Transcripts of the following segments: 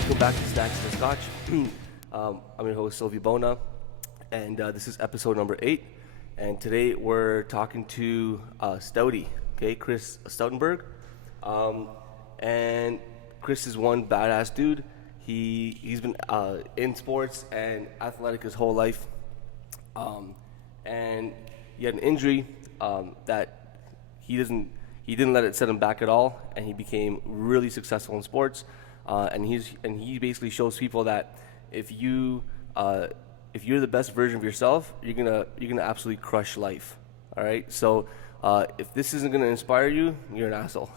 Welcome back to Snacks and Scotch. I'm your host, Sylvie Bona, and this is episode number 8. And today we're talking to Stouty, okay, Chris Stoutenburg. And Chris is one badass dude. He's been in sports and athletic his whole life. And he had an injury that he didn't let it set him back at all, and he became really successful in sports. And he basically shows people that if you're the best version of yourself, you're gonna absolutely crush life. All right. So if this isn't gonna inspire you, you're an asshole.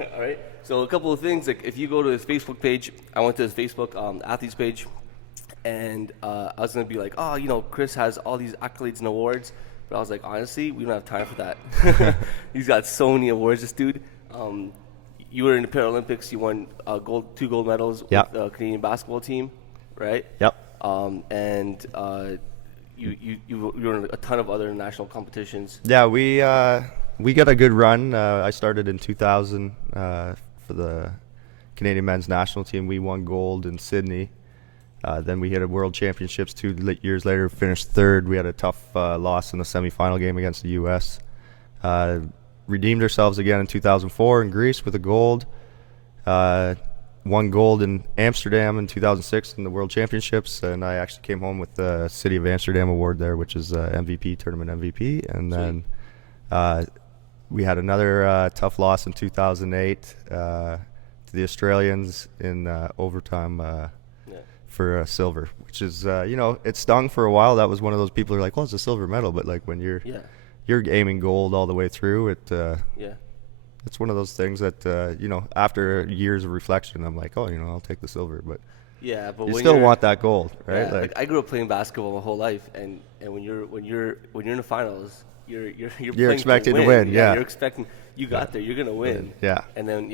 All right. So a couple of things, like if you go to his Facebook page, I went to his Facebook athletes page, and I was gonna be like, oh, Chris has all these accolades and awards, but I was like, honestly, we don't have time for that. He's got so many awards, this dude. You were in the Paralympics. You won 2 gold medals with the Canadian basketball team, right? Yep. And you were in a ton of other national competitions. Yeah, we got a good run. I started in 2000 for the Canadian men's national team. We won gold in Sydney. Then we hit a World Championships 2 years later, finished third. We had a tough loss in the semifinal game against the U.S. Redeemed ourselves again in 2004 in Greece with a gold. Won gold in Amsterdam in 2006 in the World Championships, and I actually came home with the City of Amsterdam award there, which is MVP, tournament MVP. And then we had another tough loss in 2008 to the Australians in overtime for silver, which is, it stung for a while. That was one of those people who are like, well, it's a silver medal, but like when you're aiming gold all the way through, it's one of those things that, after years of reflection, I'm like, I'll take the silver, but but you still want that gold, right? Yeah, like I grew up playing basketball my whole life, and when you're in the finals, you're expecting to win. Yeah, you're expecting you got there, you're gonna win. Yeah, and then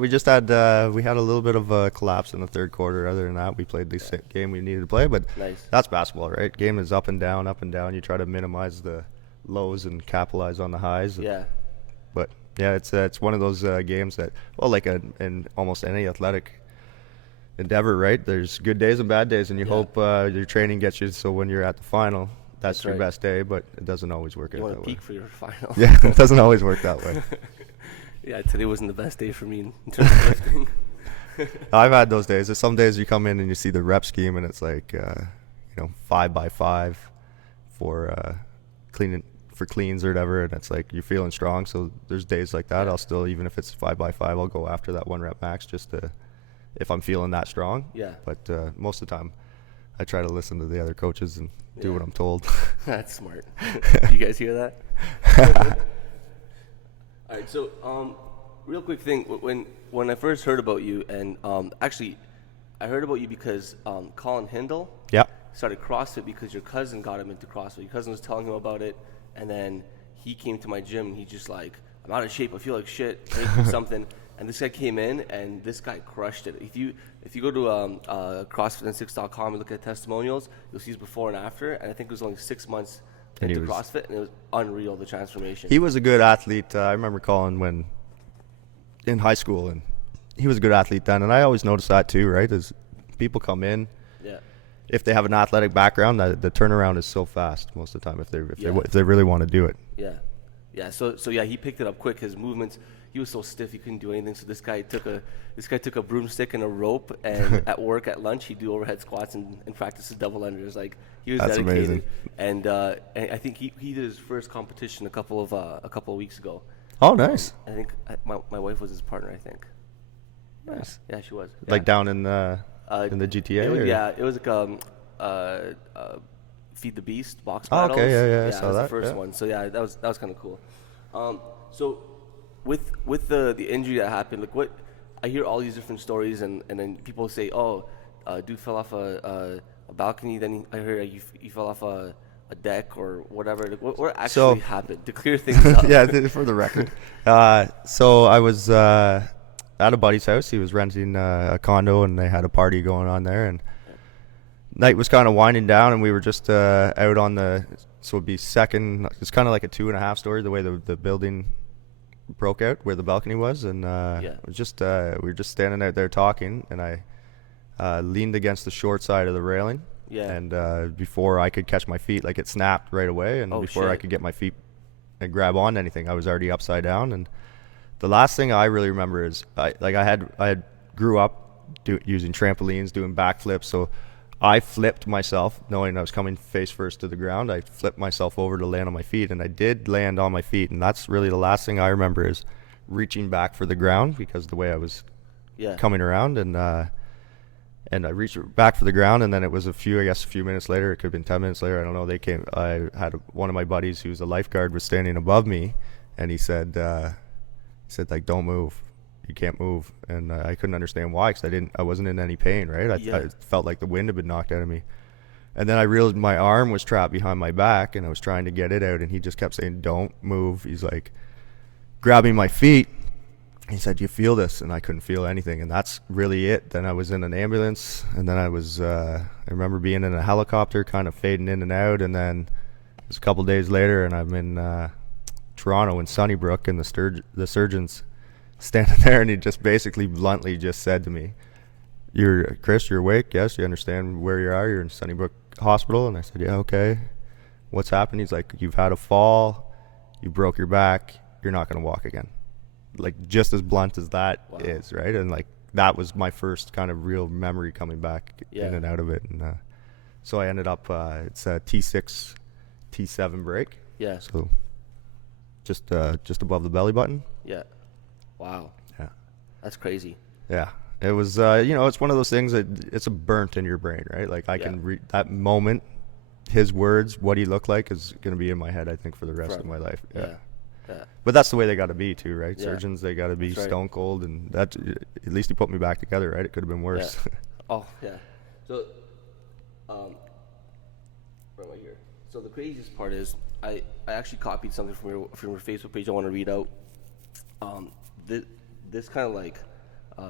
we just had we had a little bit of a collapse in the third quarter. Other than that, we played the game we needed to play, but that's basketball, right? Game is up and down, up and down. You try to minimize the lows and capitalize on the highs. But it's one of those games that, like in almost any athletic endeavor, right? There's good days and bad days, and you hope your training gets you so when you're at the final, that's your best day. But it doesn't always work out that way. You want to peak for your final. Yeah, it doesn't always work that way. Yeah, today wasn't the best day for me in terms of lifting. I've had those days. There's some days you come in and you see the rep scheme, and it's like 5x5 for cleans or whatever, and it's like you're feeling strong. So there's days like that. I'll still, even if it's 5x5, I'll go after that 1 rep max just to, if I'm feeling that strong. But most of the time I try to listen to the other coaches and do what I'm told. That's smart. You guys hear that? All right, so real quick thing, when I first heard about you, and actually I heard about you because Colin Hindle started CrossFit because your cousin got him into CrossFit. Your cousin was telling him about it, and then he came to my gym, and he's just like, I'm out of shape, I feel like shit, I need to do something. And this guy came in, and this guy crushed it. If you go to CrossFit6.com and look at testimonials, you'll see his before and after, and I think it was only 6 months into CrossFit, and it was unreal, the transformation. He was a good athlete. I remember Colin when in high school, and he was a good athlete then, and I always noticed that too, right? As people come in, if they have an athletic background, the turnaround is so fast most of the time if they really want to do it. So he picked it up quick. His movements, he was so stiff he couldn't do anything. So this guy took a broomstick and a rope, and at work at lunch he'd do overhead squats and practice his double unders. Like, he was That's dedicated. amazing. And I think he did his first competition a couple of weeks ago. Oh, nice. I think my wife was his partner, I think. Nice. Yeah, she was. Like down in the GTA? It was like Feed the Beast box battles. Okay, I saw that was that. The first one. So that was kind of cool. So with the injury that happened, like, what I hear all these different stories, and then people say, dude fell off a balcony. Then I heard you fell off a deck or whatever. Like, what actually happened to clear things up? For the record. So I was at a buddy's house. He was renting a condo, and they had a party going on there, and night was kind of winding down, and we were just out on the, so it'd be second, it's kind of like a 2.5 story, the way the building broke out where the balcony was, and Yeah. it was just we were just standing out there talking, and I leaned against the short side of the railing, Yeah. and before I could catch my feet, like it snapped right away, and Oh, before I shit. could get my feet and grab on anything, I was already upside down. And the last thing I really remember is I had grew up using trampolines, doing backflips, so I flipped myself, knowing I was coming face first to the ground. I flipped myself over to land on my feet, and I did land on my feet. And that's really the last thing I remember is reaching back for the ground, because the way I was Yeah. coming around, and I reached back for the ground, and then it was a few minutes later. It could have been 10 minutes later. I don't know. They came. I had one of my buddies who's a lifeguard was standing above me, and he said like, don't move. You can't move. And I couldn't understand why, because I wasn't in any pain, right? I felt like the wind had been knocked out of me. And then I realized my arm was trapped behind my back, and I was trying to get it out, and he just kept saying, don't move. He's like grabbing my feet. He said, you feel this? And I couldn't feel anything. And that's really it. Then I was in an ambulance, and then I remember being in a helicopter, kind of fading in and out. And then it was a couple days later, and I'm in Toronto in Sunnybrook, and the surgeon's standing there, and he just basically bluntly just said to me, Chris, you're awake? Yes, you understand where you are? You're in Sunnybrook Hospital. And I said, yeah, okay. What's happened? He's like, you've had a fall, you broke your back, you're not going to walk again. Like, just as blunt as that is, right? And like, that was my first kind of real memory coming back in and out of it. And so I ended up, it's a T6, T7 break. Yeah. So just above the belly button. Yeah. Wow. Yeah. That's crazy. Yeah. It was, it's one of those things that it's a burnt in your brain, right? Like, I can read that moment, his words, what he looked like is going to be in my head, I think, for the rest of my life. Yeah. But that's the way they got to be too, right? Yeah. Surgeons, they got to be That's right. stone cold, and that at least he put me back together, right? It could have been worse. Yeah. Oh, yeah. So, right here. So the craziest part is I actually copied something from your Facebook page I want to read out. This kind of like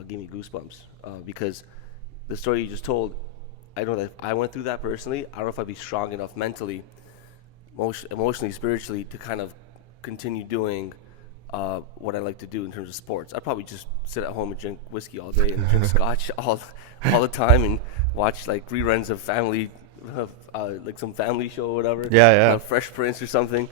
gave me goosebumps because the story you just told, I know that if I went through that personally, I don't know if I'd be strong enough mentally, emotionally, spiritually to kind of continue doing what I like to do in terms of sports. I'd probably just sit at home and drink whiskey all day and drink scotch all the time and watch like reruns of Family, like some family show or whatever. Yeah. Fresh Prince or something.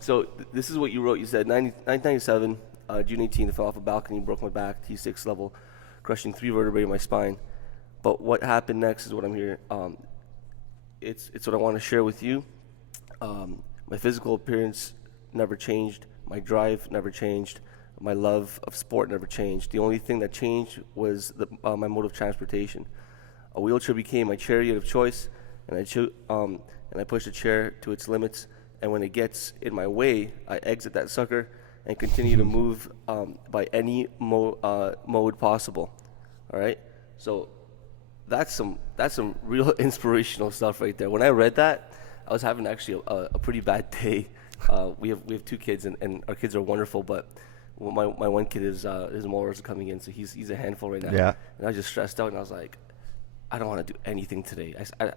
So this is what you wrote. You said 1997, June 18th, I fell off a balcony, broke my back, T6 level, crushing 3 vertebrae in my spine. But what happened next is what I'm here. It's what I want to share with you. My physical appearance never changed. My drive never changed. My love of sport never changed. The only thing that changed was my mode of transportation. A wheelchair became my chariot of choice, and I push the chair to its limits. And when it gets in my way, I exit that sucker and continue to move by any mode possible. All right. So that's some real inspirational stuff right there. When I read that, I was having actually a pretty bad day. We have 2 kids, and our kids are wonderful, but my one kid his molars are coming in, so he's a handful right now. Yeah. And I was just stressed out, and I was like, I don't want to do anything today. I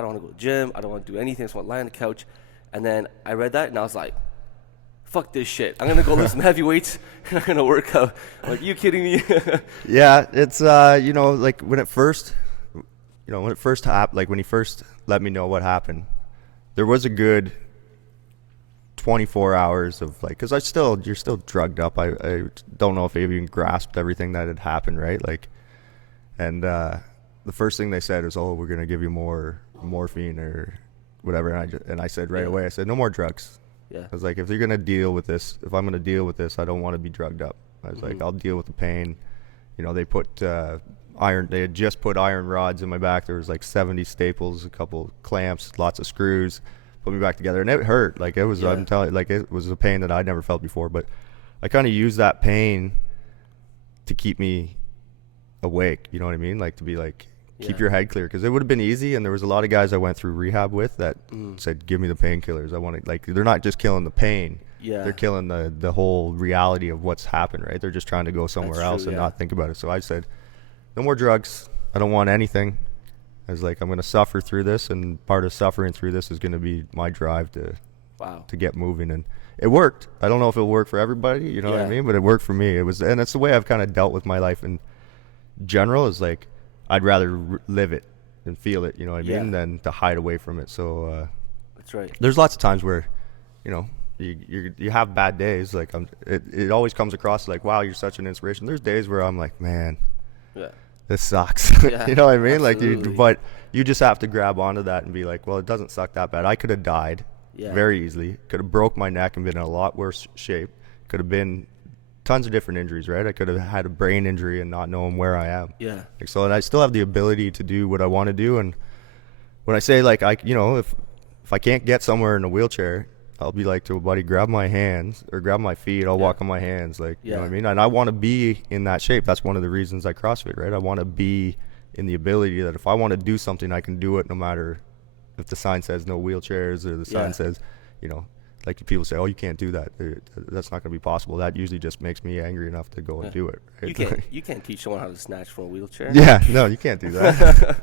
don't want to go to the gym. I don't want to do anything. I just want to lie on the couch. And then I read that, and I was like, fuck this shit. I'm gonna go lift some heavy weights, and I'm gonna work out. I'm like, you kidding me? Yeah, it's like when it first happened, like when he first let me know what happened, there was a good 24 hours of like, because you're still drugged up. I don't know if I even grasped everything that had happened, right? Like, and the first thing they said is, oh, we're gonna give you more morphine or whatever, and I said right away, I said, no more drugs. Yeah. I was like, if I'm gonna deal with this, I don't want to be drugged up. I was like, I'll deal with the pain. They put they had just put iron rods in my back. There was like 70 staples, a couple clamps, lots of screws, put me back together, and it hurt. Like, it was, I'm telling you, like, it was a pain that I'd never felt before. But I kind of used that pain to keep me awake. You know what I mean? Like, to be like, keep your head clear, because it would have been easy. And there was a lot of guys I went through rehab with that said, give me the painkillers. I want to, like, they're not just killing the pain. Yeah. They're killing the whole reality of what's happened, right? They're just trying to go somewhere else and not think about it. So I said, no more drugs. I don't want anything. I was like, I'm going to suffer through this, and part of suffering through this is going to be my drive to get moving. And it worked. I don't know if it'll work for everybody, you know what I Yeah. mean? But it worked for me. And that's the way I've kind of dealt with my life in general. Is like I'd rather live it and feel it, you know what I Yeah. mean, than to hide away from it. So That's right. there's lots of times where, you know, you have bad days. Like it always comes across like, wow, you're such an inspiration. There's days where I'm like, man, Yeah. this sucks. Yeah, you know what I mean? absolutely. But you just have to grab onto that and be like, well, it doesn't suck that bad. I could have died Yeah. very easily. Could have broke my neck and been in a lot worse shape. Could have been tons of different injuries, right? I could have had a brain injury and not known where I am. Yeah. Like, so, and I still have the ability to do what I want to do. And when I say like if I can't get somewhere in a wheelchair, I'll be like to a buddy, grab my hands or grab my feet. I'll walk on my hands, like, you know what I mean? And I want to be in that shape. That's one of the reasons I CrossFit, right? I want to be in the ability that if I want to do something, I can do it no matter if the sign says no wheelchairs or the sign says, you know, like people say, oh, you can't do that. That's not going to be possible. That usually just makes me angry enough to go and do it. Right? You can't teach someone how to snatch from a wheelchair. Yeah, no, you can't do that.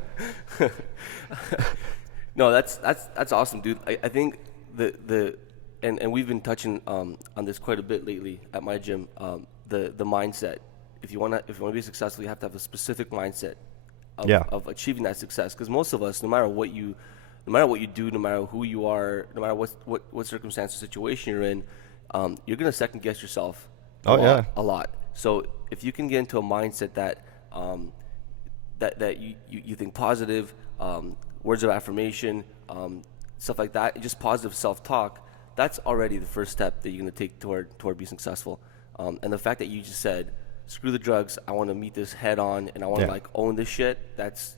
No, that's awesome, dude. I think and we've been touching on this quite a bit lately at my gym. The mindset. If you want to be successful, you have to have a specific mindset of achieving that success. Because most of us, no matter what you do, no matter who you are, no matter what circumstance or situation you're in, you're gonna second guess yourself a lot. So if you can get into a mindset that that you think positive, words of affirmation, stuff like that, just positive self-talk, that's already the first step that you're going to take toward being successful. And the fact that you just said, screw the drugs, I want to meet this head on, and I want to like own this shit, that's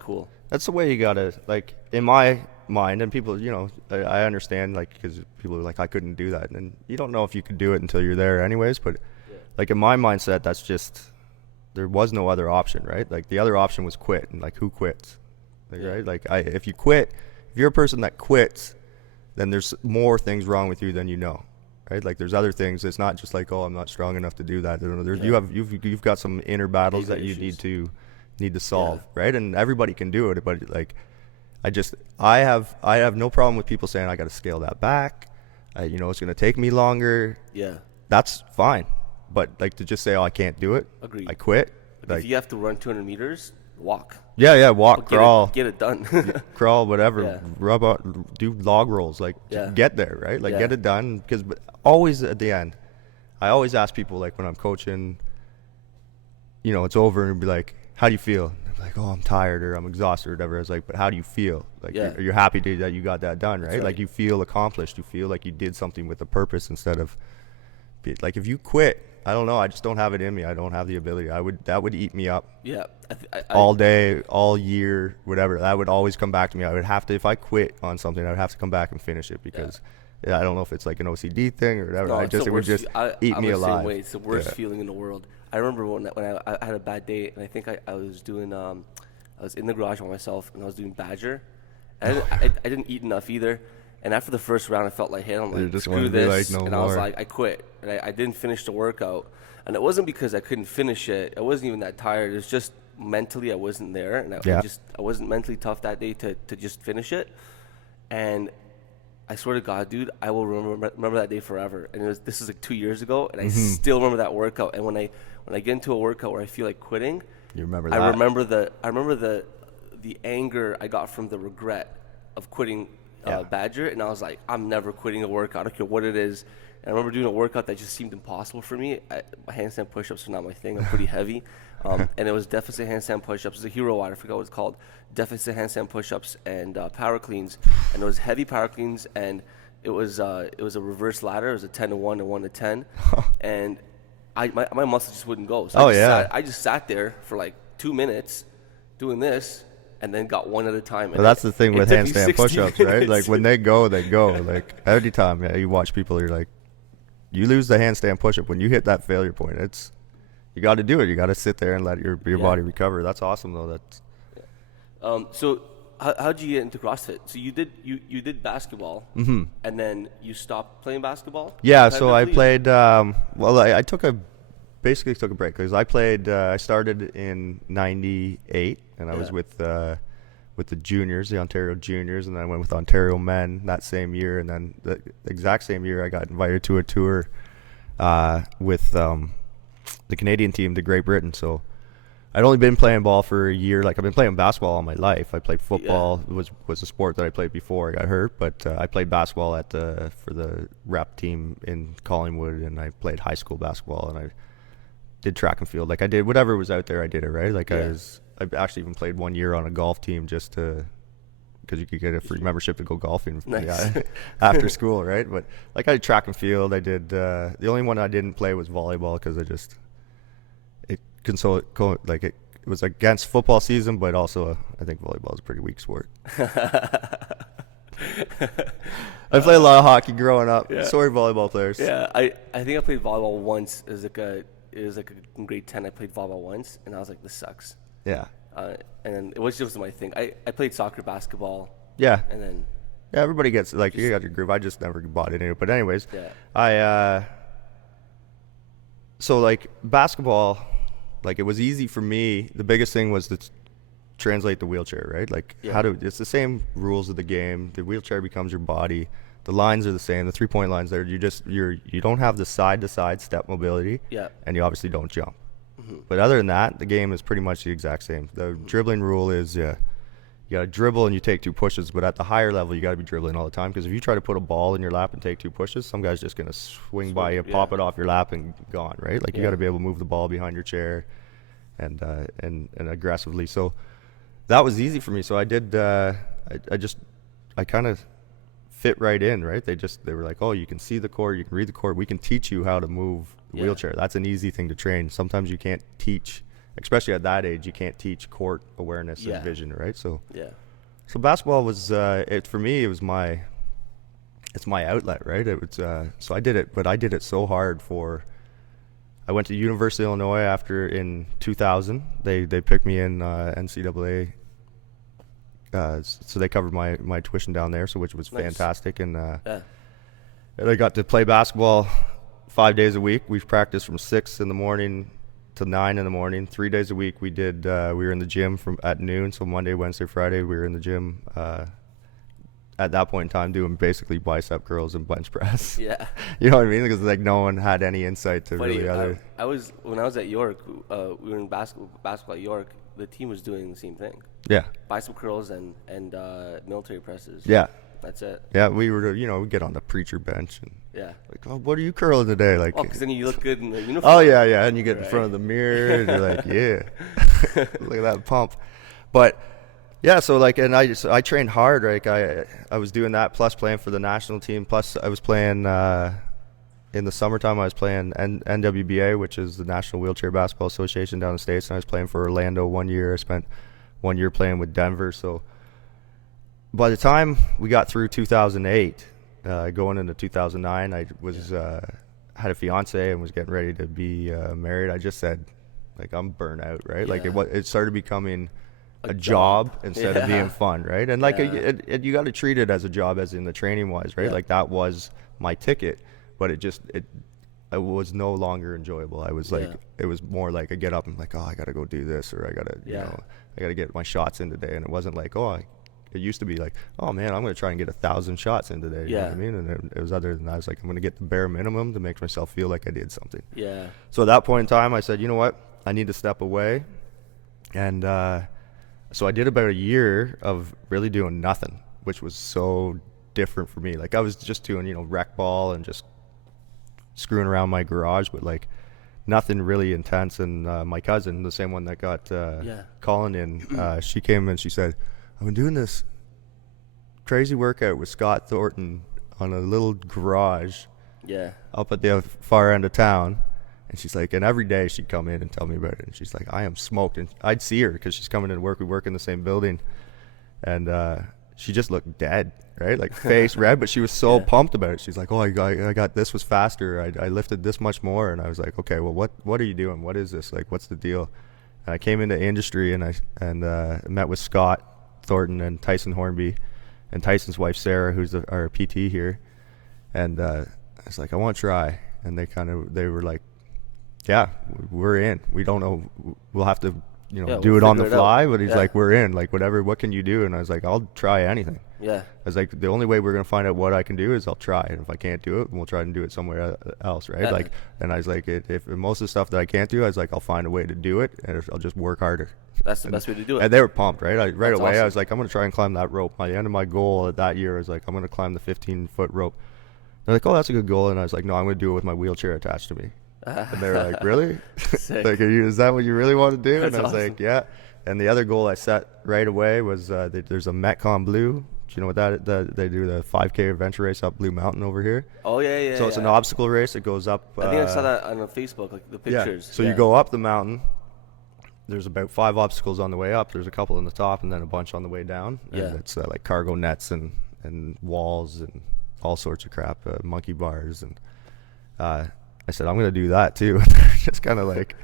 cool. That's the way you gotta, like, in my mind, and people, you know, I understand, like, because people are like, I couldn't do that, and you don't know if you could do it until you're there anyways, but like in my mindset, that's just, there was no other option, right? Like the other option was quit, and like, who quits? Like, right? Like if you quit, if you're a person that quits, then there's more things wrong with you than you know, right? Like there's other things. It's not just like, oh, I'm not strong enough to do that. You've got some inner battles that you need to solve, right? And everybody can do it, but like I have no problem with people saying I got to scale that back. You know, it's going to take me longer. Yeah, that's fine. But like to just say, oh, I can't do it. Agreed. I quit. Like if you have to run 200 meters, walk. Yeah, walk, crawl, get it done. crawl, whatever. Rub out, do log rolls, like get there, right? Like get it done. Because always at the end, I always ask people, like when I'm coaching, you know, it's over and be like, how do you feel? I'm like, oh, I'm tired or I'm exhausted or whatever. I was like, but how do you feel? Like you're happy that you got that done, right? Like you feel accomplished. You feel like you did something with a purpose instead of like if you quit. I don't know. I just don't have it in me. I don't have the ability. That would eat me up. Yeah. All day, all year, whatever. That would always come back to me. I would have to, if I quit on something, I would have to come back and finish it because I don't know if it's like an OCD thing or whatever. No, It would just eat me alive. Same way. It's the worst feeling in the world. I remember when I had a bad day, and I think I was doing I was in the garage by myself, and I was doing Badger. And I didn't eat enough either. And after the first round, I felt like, hey, I'm like, screw this. Like, no and more. I was like, I quit. And I didn't finish the workout. And it wasn't because I couldn't finish it. I wasn't even that tired. It was just mentally I wasn't there. And I wasn't mentally tough that day to just finish it. And I swear to God, dude, I will remember that day forever. And this is like 2 years ago, and I still remember that workout. And when I get into a workout where I feel like quitting, you remember that? I remember the anger I got from the regret of quitting Badger, and I was like, I'm never quitting a workout. I don't care what it is. And I remember doing a workout that just seemed impossible for me. Handstand push-ups are not my thing. I'm pretty heavy. And it was deficit handstand push-ups. It was a hero wide. I forgot what it's called. Deficit handstand push-ups and power cleans. And it was heavy power cleans, and it was a reverse ladder. It was a 10 to 1 and 1 to 10. And my muscles just wouldn't go. So I just sat there for like 2 minutes doing this, and then got one at a time. Well, that's the thing with handstand push-ups, right? Like when they go, they go. Like every time you watch people, you're like, you lose the handstand push-up. When you hit that failure point, you got to do it. You got to sit there and let your body recover. That's awesome, though. So how'd you get into CrossFit? So you did basketball, and then you stopped playing basketball? Yeah, so I played, I basically took a break because I started in 98, and I was with with the juniors, the Ontario juniors, and then I went with Ontario men that same year. And then the exact same year, I got invited to a tour with the Canadian team to Great Britain. So I'd only been playing ball for a year. Like, I've been playing basketball all my life. I played football. Yeah. was a sport that I played before I got hurt, but I played basketball for the rep team in Collingwood, and I played high school basketball, and I did track and field. Like, I did whatever was out there, I did it, right? Like, Yeah. I actually even played 1 year on a golf team just to, because you could get a free membership to go golfing Nice. after school, right? But like, I did track and field. I did the only one I didn't play was volleyball, because it was against football season, but also I think volleyball is a pretty weak sport. I played a lot of hockey growing up. Yeah. Sorry, volleyball players. Yeah, I think I played volleyball once. It was in grade 10. I played volleyball once, and I was like, this sucks. Yeah. And it was just my thing. I played soccer, basketball, Yeah. and then Yeah, everybody gets, like, you got your groove. I just never bought into it. But anyways, yeah. So, like, basketball, like, it was easy for me. The biggest thing was to translate the wheelchair, right? Like, Yeah. it's the same rules of the game. The wheelchair becomes your body. The lines are the same. The 3-point lines there. You don't have the side-to-side step mobility. Yeah. And you obviously don't jump. But other than that, the game is pretty much the exact same. The dribbling rule is, you got to dribble and you take 2 pushes, but at the higher level, you got to be dribbling all the time, because if you try to put a ball in your lap and take 2 pushes, some guy's just going to swing by you, pop it off your lap, and gone, right? Like, you got to be able to move the ball behind your chair and aggressively. So that was easy for me. So I did, I kind of fit right in, right? They were like, oh, you can see the court, you can read the court, we can teach you how to move the wheelchair. That's an easy thing to train. Sometimes you can't teach, especially at that age, you can't teach court awareness and vision, right? So so basketball was for me, it's my outlet, right? It was so I did it, but I did it so hard I went to University of Illinois in 2000. They picked me in NCAA, so they covered my tuition down there, so which was fantastic. And I got to play basketball 5 days a week. We practiced from 6 in the morning to 9 in the morning. 3 days a week we were in the gym at noon. So Monday, Wednesday, Friday we were in the gym at that point in time doing basically bicep curls and bench press. Yeah. You know what I mean? Because, like, no one had any insight to Funny, really other. When I was at York, we were in basketball at York. The team was doing the same thing. Yeah. Bicep curls and military presses. Yeah. That's it. Yeah, we were, we get on the preacher bench and like, oh, what are you curling today? Like, because then you look good in the uniform. oh yeah, and you get in front of the mirror and you're like, yeah, look at that pump. But yeah, so like, and I trained hard. Like, I was doing that plus playing for the national team. Plus I was playing in the summertime. I was playing NWBA, which is the National Wheelchair Basketball Association down in the States, and I was playing for Orlando 1 year. I spent 1 year playing with Denver. So by the time we got through 2008, going into 2009, I was had a fiance and was getting ready to be married. I just said, like, I'm burnt out, right? Like, it started becoming a job instead of being fun, right? And like, you got to treat it as a job, as in the training wise, right? Like, that was my ticket, but it was no longer enjoyable. I was like, it was more like I get up and like, oh, I got to go do this, or I got to, I got to get my shots in today. And it wasn't like, it used to be like, oh man, I'm going to try and get 1,000 shots in today. You know what I mean? And it was other than that. I was like, I'm going to get the bare minimum to make myself feel like I did something. Yeah. So at that point in time, I said, you know what? I need to step away. And so I did about a year of really doing nothing, which was so different for me. Like, I was just doing, rec ball and just screwing around my garage, but like nothing really intense. And my cousin, the same one that got Colin in, she came and she said, I've been doing this crazy workout with Scott Thornton on a little garage up at the far end of town. And she's like, and every day she'd come in and tell me about it. And she's like, I am smoked. And I'd see her because she's coming into work. We work in the same building. And she just looked dead, right? Like, face red, but she was so pumped about it. She's like, oh, I got this was faster. I lifted this much more. And I was like, okay, well, what are you doing? What is this? Like, what's the deal? And I came into industry and I met with Scott Thornton and Tyson Hornby and Tyson's wife Sarah, who's our PT here. And I was like, I want to try. And they were like, yeah, we're in. We don't know. We'll have to you know, Yeah, do we'll it on figure the it out. fly. But he's Yeah. like, we're in, like, whatever, what can you do? And I was like, I'll try anything. Yeah. I was like, the only way we're going to find out what I can do is I'll try. And if I can't do it, we'll try and do it somewhere else, right? Yeah. Like, and I was like, if most of the stuff that I can't do, I was like, I'll find a way to do it, and I'll just work harder. That's the best way to do it. And they were pumped, right? Right That's away, awesome. I was like, I'm going to try and climb that rope. By the end of my goal that year was like, I'm going to climb the 15-foot rope. They're like, oh, that's a good goal. And I was like, no, I'm going to do it with my wheelchair attached to me. And they were like, really? Sick. Like, is that what you really want to do? That's And I was awesome. like, yeah. And the other goal I set right away was there's a Metcon Blue. Do you know what that they do the 5K adventure race up Blue Mountain over here? Oh yeah. So it's an obstacle race. It goes up. I think I saw that on Facebook, like the pictures. Yeah. So you go up the mountain. There's about 5 obstacles on the way up. There's a couple on the top, and then a bunch on the way down. And Yeah. it's like cargo nets and walls and all sorts of crap, monkey bars, and I said I'm gonna do that too. They're just kind of like,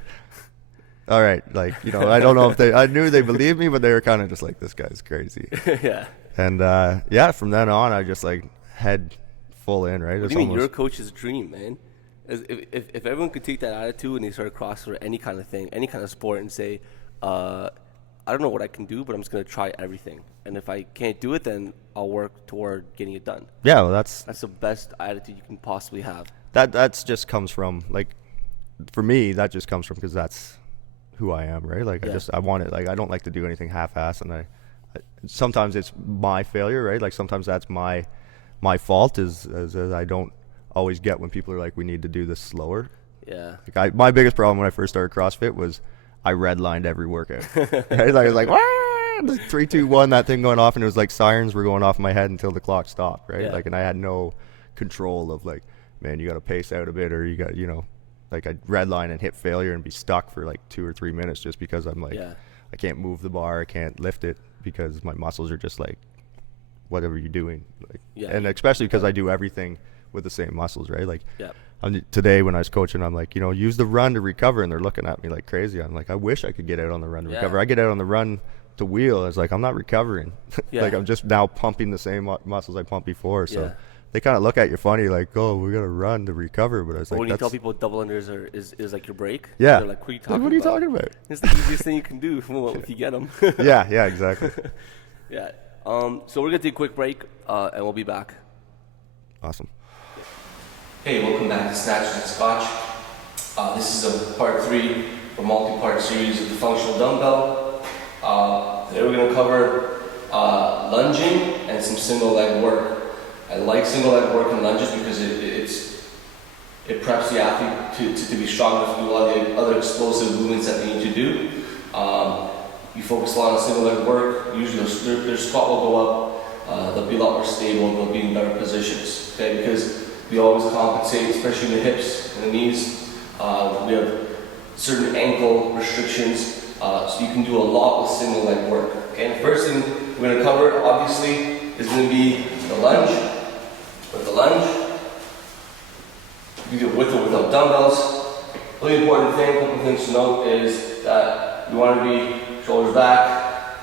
all right, like, you know, I don't know if I knew they believed me, but they were kind of just like, this guy's crazy. Yeah. And yeah, from then on, I just like head full in, right? What do you mean? You're a coach's dream, man. If everyone could take that attitude and they start CrossFit or any kind of thing, any kind of sport, and say, I don't know what I can do, but I'm just gonna try everything. And if I can't do it, then I'll work toward getting it done. Yeah, well, that's the best attitude you can possibly have. that's just comes from, like, for me, that just comes from because that's who I am, right? Like, Yeah. I want it. Like, I don't like to do anything half-assed, and I sometimes it's my failure, right? Like, sometimes that's my fault is I don't always get when people are like, we need to do this slower. Yeah. Like, my biggest problem when I first started CrossFit was I redlined every workout. Right? Like, I was like, like 3, 2, 1, that thing going off, and it was like sirens were going off in my head until the clock stopped, right? Yeah. Like, and I had no control of, like, man, you got to pace out a bit, or you got, you know, like, I'd redline and hit failure and be stuck for like 2 or 3 minutes just because I'm like, Yeah. I can't move the bar, I can't lift it because my muscles are just like, whatever you're doing. Like, Yeah. and especially because I do everything with the same muscles, right? Like, Yeah. today when I was coaching, I'm like, you know, use the run to recover, and they're looking at me like crazy. I'm like, I wish I could get out on the run to Yeah. recover. I get out on the run to wheel. It's like, I'm not recovering. Yeah. Like, I'm just now pumping the same muscles I pumped before. So Yeah. they kind of look at you funny, like, oh, we got to run to recover. But I was Or like, when you that's, tell people double unders is like your break. yeah. They're like, what are you Like, talking what are you about? talking about? It's the easiest thing you can do if you get them. Yeah, exactly. Yeah. So we're gonna take a quick break, and we'll be back. Awesome. Hey, welcome back to Snatch and Scotch. This is a part 3 of a multi-part series of the functional dumbbell. Today we're going to cover lunging and some single leg work. I like single leg work and lunges because it preps the athlete to be strong enough to do a lot of the other explosive movements that they need to do. You focus a lot on single leg work, usually their squat will go up, they'll be a lot more stable, they'll be in better positions, okay? Because we always compensate, especially in the hips and the knees. We have certain ankle restrictions, so you can do a lot with single leg work. Okay, and the first thing we're going to cover, obviously, is going to be the lunge. With the lunge, you can do it with or without dumbbells. Really important thing, a couple things to note is that you want to be shoulders back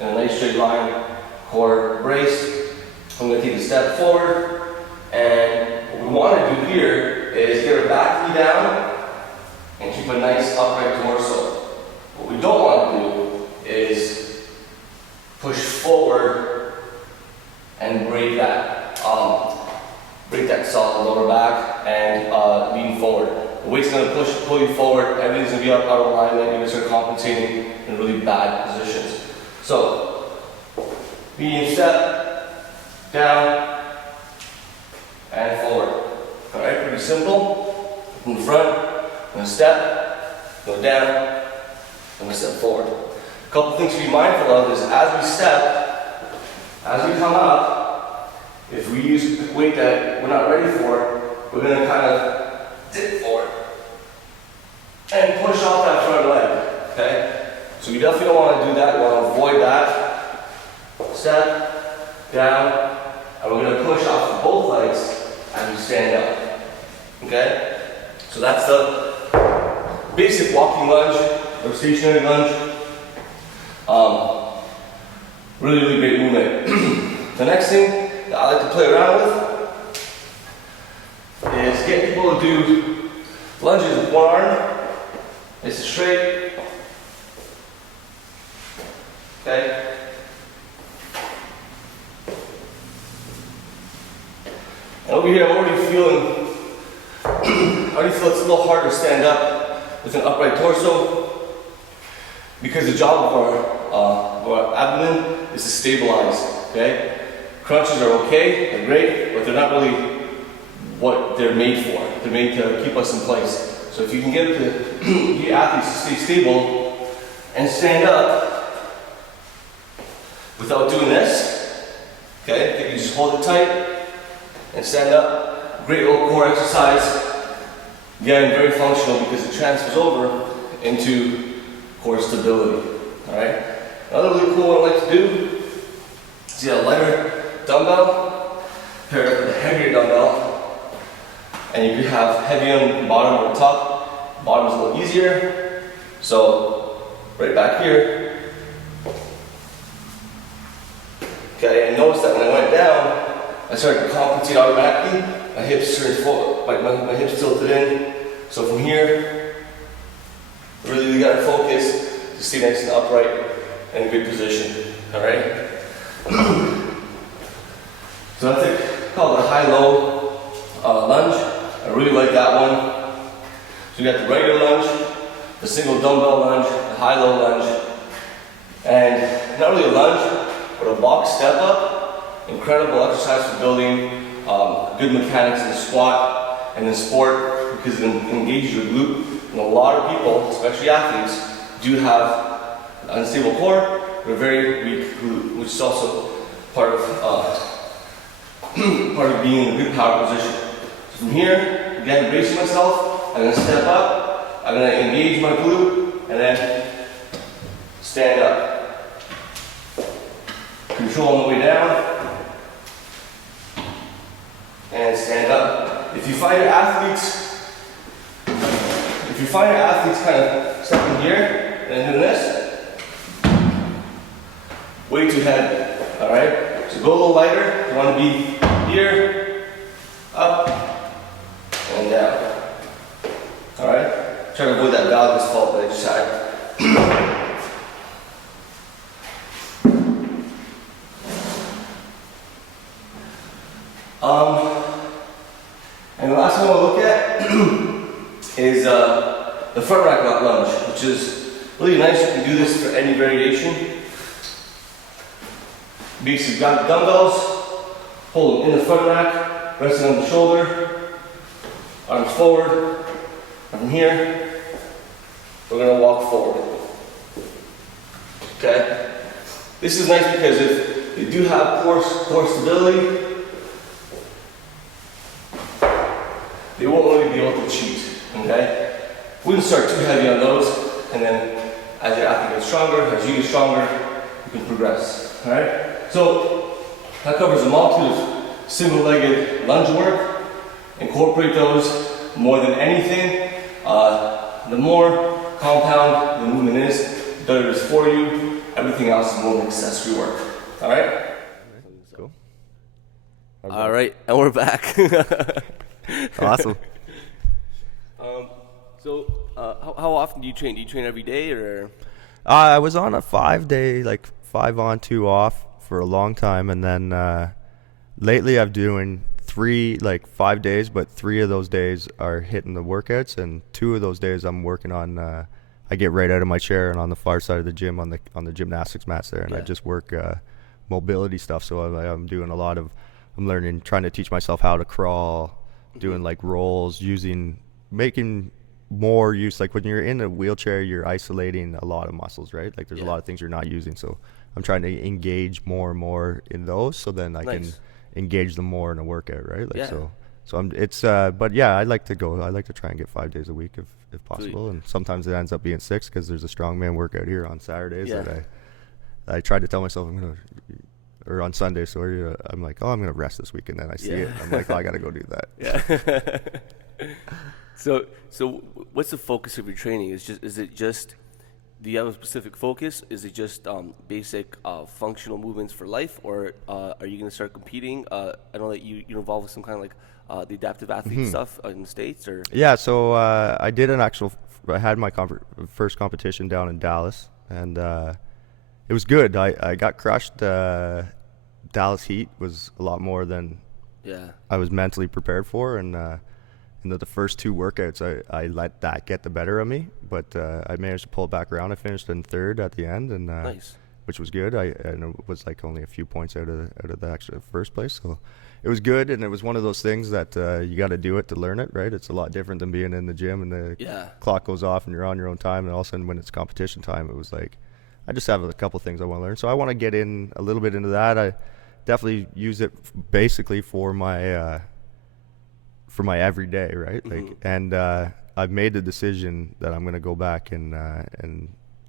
in a nice straight line, core braced. I'm going to take a step forward. And what we want to do here is get our back knee down and keep a nice upright torso. What we don't want to do is push forward and break that solid lower back and lean forward. The weight's going to pull you forward. Everything's going to be out of alignment. You're going to start compensating in really bad positions. So, medium step, down, and forward. Alright, pretty simple. From the front, I'm going to step, go down, I'm going to step forward. A couple things to be mindful of is as we step, as we come up, if we use weight that we're not ready for, we're going to kind of dip forward and push off that front leg. Okay? So we definitely don't want to do that. We want to avoid that. Step, down, and we're going to push off of both legs as we stand up. Okay? So that's the basic walking lunge or stationary lunge. Really, really great movement. The next thing that I like to play around with is get people to do lunges with one arm, nice and straight, Okay? And over here, I'm already feeling, I already feel it's a little harder to stand up with an upright torso because the job of our abdomen is to stabilize, okay? Crunches are okay, they're great, but they're not really what they're made for. They're made to keep us in place. So if you can get the athletes to stay stable and stand up without doing this, okay? If you just hold it tight and stand up, great little core exercise. Again, very functional because it transfers over into core stability, all right? Another really cool one I like to do is a lighter dumbbell paired up with a heavier dumbbell, and you could have heavy on the bottom or the top. Bottom is a little easier, so right back here. Okay, and notice that when I went down, I started to compensate automatically. My hips turned forward, my hips tilted in. So from here, really we gotta focus to stay nice and upright and in good position. All right. So that's called a high-low lunge. I really like that one. So you got the regular lunge, the single dumbbell lunge, the high-low lunge, and not really a lunge, but a box step up. Incredible exercise for building good mechanics in the squat and in sport because it engages your glute. And a lot of people, especially athletes, do have an unstable core but a very weak glute, which is also part of being in a good power position. So from here, again, bracing myself, I'm going to step up, I'm going to engage my glute, and then stand up. Control on the way down. And stand up. If you find your athletes kind of stepping here and doing this, way too heavy. All right. So go a little lighter. You want to be here, up, and down. All right. Try to avoid that valgus fault that I just had. And the last one we'll look at is the front rack lunge, which is really nice. You can do this for any variation. Basically, you've got the dumbbells, hold them in the front rack, resting on the shoulder, arms forward, and from here, we're going to walk forward. Okay? This is nice because if you do have core stability, they won't really be able to cheat, okay? Wouldn't start too heavy on those, and then as your athlete gets stronger, as you get stronger, you can progress, all right? So that covers a multitude of single-legged lunge work. Incorporate those more than anything. The more compound the movement is, the better it is for you. Everything else is more than accessory work, all right? Cool. All right, and we're back. Awesome. So, how often do you train? Do you train every day, or? I was on a 5-day, like 5 on, 2 off for a long time, and then lately I'm doing 5 days, but 3 of those days are hitting the workouts, and 2 of those days I'm working on. I get right out of my chair and on the far side of the gym on the gymnastics mats there, and I just work mobility stuff. So I'm doing a lot of, I'm learning, trying to teach myself how to crawl. Doing like rolls, making more use, like when you're in a wheelchair, you're isolating a lot of muscles, right? Like there's a lot of things you're not using. So I'm trying to engage more and more in those, so then I can engage them more in a workout, right? Like but yeah, I like to try and get 5 days a week if possible. Sweet. And sometimes it ends up being 6 because there's a strongman workout here on Saturdays that I tried to tell myself or on Sunday, I'm like, I'm going to rest this week, and then I see it. I'm like, I got to go do that. Yeah. So what's the focus of your training? Is it just, do you have a specific focus? Is it just basic functional movements for life, or are you going to start competing? I know that you're involved with some kind of like the adaptive athlete stuff in the States, or? Yeah, so I did I had my first competition down in Dallas, and It was good. I got crushed. Dallas Heat was a lot more than Yeah. I was mentally prepared for, and the first two workouts, I let that get the better of me, but I managed to pull it back around. I finished in third at the end, and Nice. which was good. And it was like only a few points out of the actual first place, so it was good. And it was one of those things that you got to do it to learn it, right? It's a lot different than being in the gym and the Yeah. clock goes off and you're on your own time, and all of a sudden when it's competition time, it was like I just have a couple things I want to learn, so I want to get in a little bit into that. I definitely use it basically for my everyday, right? Mm-hmm. Like, and I've made the decision that I'm going to go back and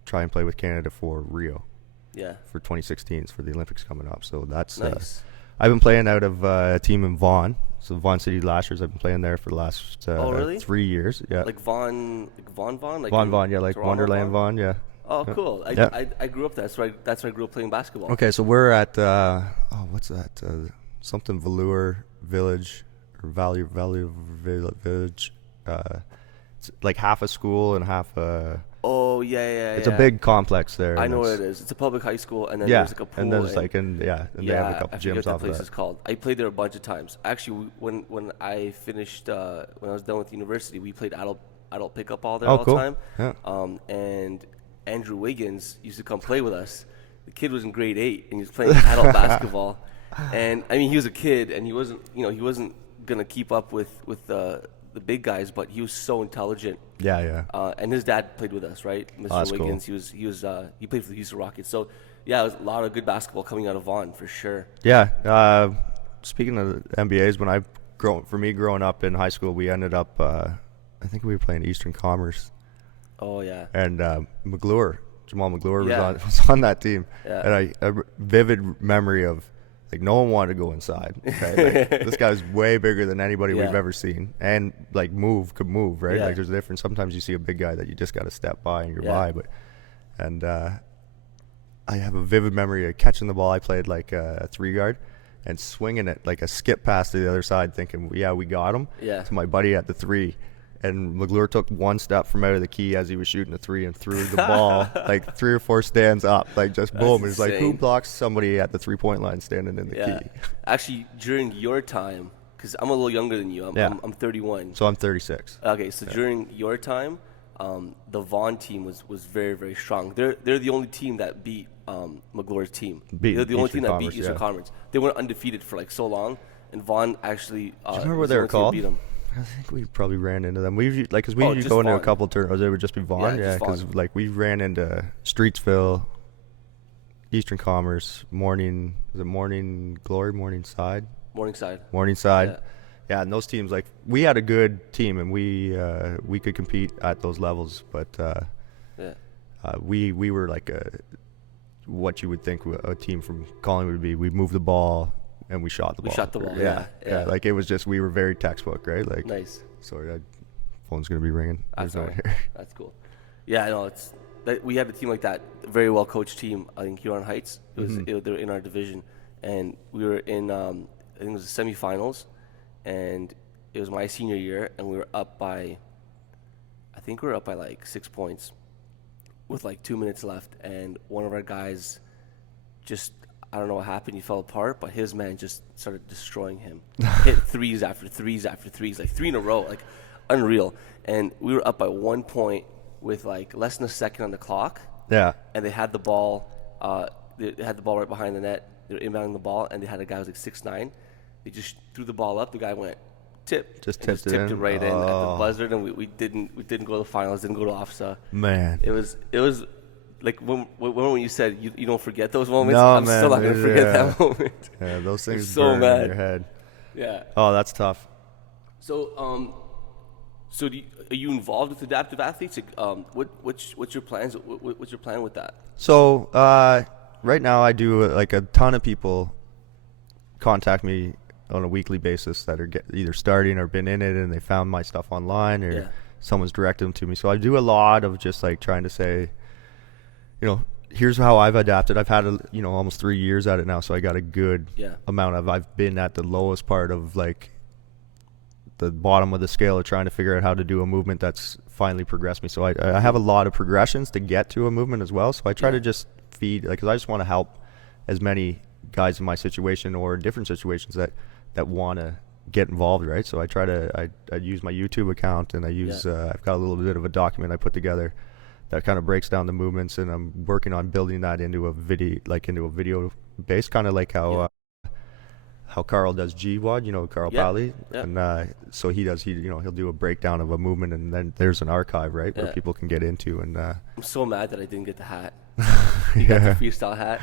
try and play with Canada for Rio, Yeah. for 2016 for the Olympics coming up. So that's Nice. I've been playing out of a team in Vaughan, so Vaughan City Lashers. I've been playing there for the last Oh, really? 3 years. Yeah, Like Vaughan, like Vaughan, yeah, like Toronto Wonderland Vaughan, yeah. Oh, cool. Yeah. I grew up there. That's where I grew up playing basketball. Okay, so we're at what's that? Something Velour Village or Valley Village. It's like half a school and half a. Oh, yeah. It's a big complex there. I and know what it's- it is. It's a public high school, and then Yeah, there's like a pool. and there's like and they have a couple I forget gyms what that off place of is that. called. I played there a bunch of times. Actually, when I finished, when I was done with university, we played adult pickup all there Oh, all cool. the time. Yeah. And Andrew Wiggins used to come play with us. The kid was in grade 8 and he was playing adult basketball. And I mean, he was a kid and he wasn't gonna keep up with the big guys, but he was so intelligent. Yeah. And his dad played with us, right, Mr. that's Wiggins. cool. He played for the Houston Rockets. So yeah, it was a lot of good basketball coming out of Vaughan for sure. Yeah. Speaking of NBAs, growing up in high school, we ended up. I think we were playing Eastern Commerce. Oh yeah. And Jamal McGlure Yeah. was on that team. Yeah. And a vivid memory of like no one wanted to go inside. Okay? Like, this guy's way bigger than anybody Yeah. we've ever seen, and like could move, right? Yeah. Like there's a difference. Sometimes you see a big guy that you just got to step by and you're Yeah. by, and I have a vivid memory of catching the ball. I played like a 3-guard and swinging it like a skip pass to the other side, thinking, yeah, we got him. Yeah. To my buddy at the 3. And McGlure took one step from out of the key as he was shooting a 3 and threw the ball like 3 or 4 stands up, like just boom. It's like, who insane. blocks somebody at the 3-point line standing in the key? Actually, during your time, because I'm a little younger than you. I'm 31. So I'm 36. Okay, so during your time, the Vaughan team was very, very strong. They're the only team that beat McGlure's team. Beat They're the only Eastern team that beat Commerce, Eastern yeah. Conference. They went undefeated for like so long, and Vaughan actually. Do you remember was what the they were only team that called? beat 'em. I think we probably ran into them. We usually, like, cause we usually just go into a Vaughan. couple tournaments. It would just be Vaughan, Yeah, yeah. just Because Vaughan. like we ran into Streetsville, Eastern Commerce, Morning Glory, Morningside. Morningside. Yeah. Yeah, and those teams, like, we had a good team, and we could compete at those levels, but Yeah. we were like what you would think a team from Collingwood would be. We moved the ball and we shot the ball. We shot the ball, yeah. Like, it was just, we were very textbook, right? Like, Nice. sorry, phone's gonna be ringing. That's There's no all one right. here. That's cool. Yeah, I know. We had a team like that, a very well coached team. I think Huron Heights. They were in our division, and we were in. I think it was the semifinals, and it was my senior year, and we were up by. I think we were up by like 6 points, with like 2 minutes left, and one of our guys, just I don't know what happened. He fell apart, but his man just started destroying him. Hit threes after threes after threes, like 3 in a row, like unreal. And we were up by 1 point with like less than a second on the clock. Yeah. And they had the ball. They had the ball right behind the net. They were inbounding the ball, and they had a guy who was like 6'9". They just threw the ball up. The guy went tip. Just and tipped it in? right in at the Oh. buzzer, and we didn't go to the finals. Didn't go to OFSA. Man. It was like when you said you don't forget those moments. No, I'm man, still not gonna forget yeah. that moment. Yeah, those things so burn mad. in your head. Yeah. Oh, that's tough. So are you involved with adaptive athletes? Like, what's your plans? What's your plan with that? So right now I do like a ton of people contact me on a weekly basis that are either starting or been in it, and they found my stuff online, or Yeah. someone's directed them to me. So I do a lot of just like trying to say, here's how I've adapted. I've had almost 3 years at it now, so I got a good Yeah. amount of. I've been at the lowest part of like the bottom of the scale of trying to figure out how to do a movement that's finally progressed me. So I have a lot of progressions to get to a movement as well. So I try to just feed, like, because I just want to help as many guys in my situation or different situations that want to get involved, right? So I try to I use my YouTube account, and I use I've got a little bit of a document I put together that kind of breaks down the movements, and I'm working on building that into a video base, kind of like how Carl does GWOD, Carl Pally, and so he'll do a breakdown of a movement, and then there's an archive, right, where people can get into. And I'm so mad that I didn't get the hat. You got the freestyle hat.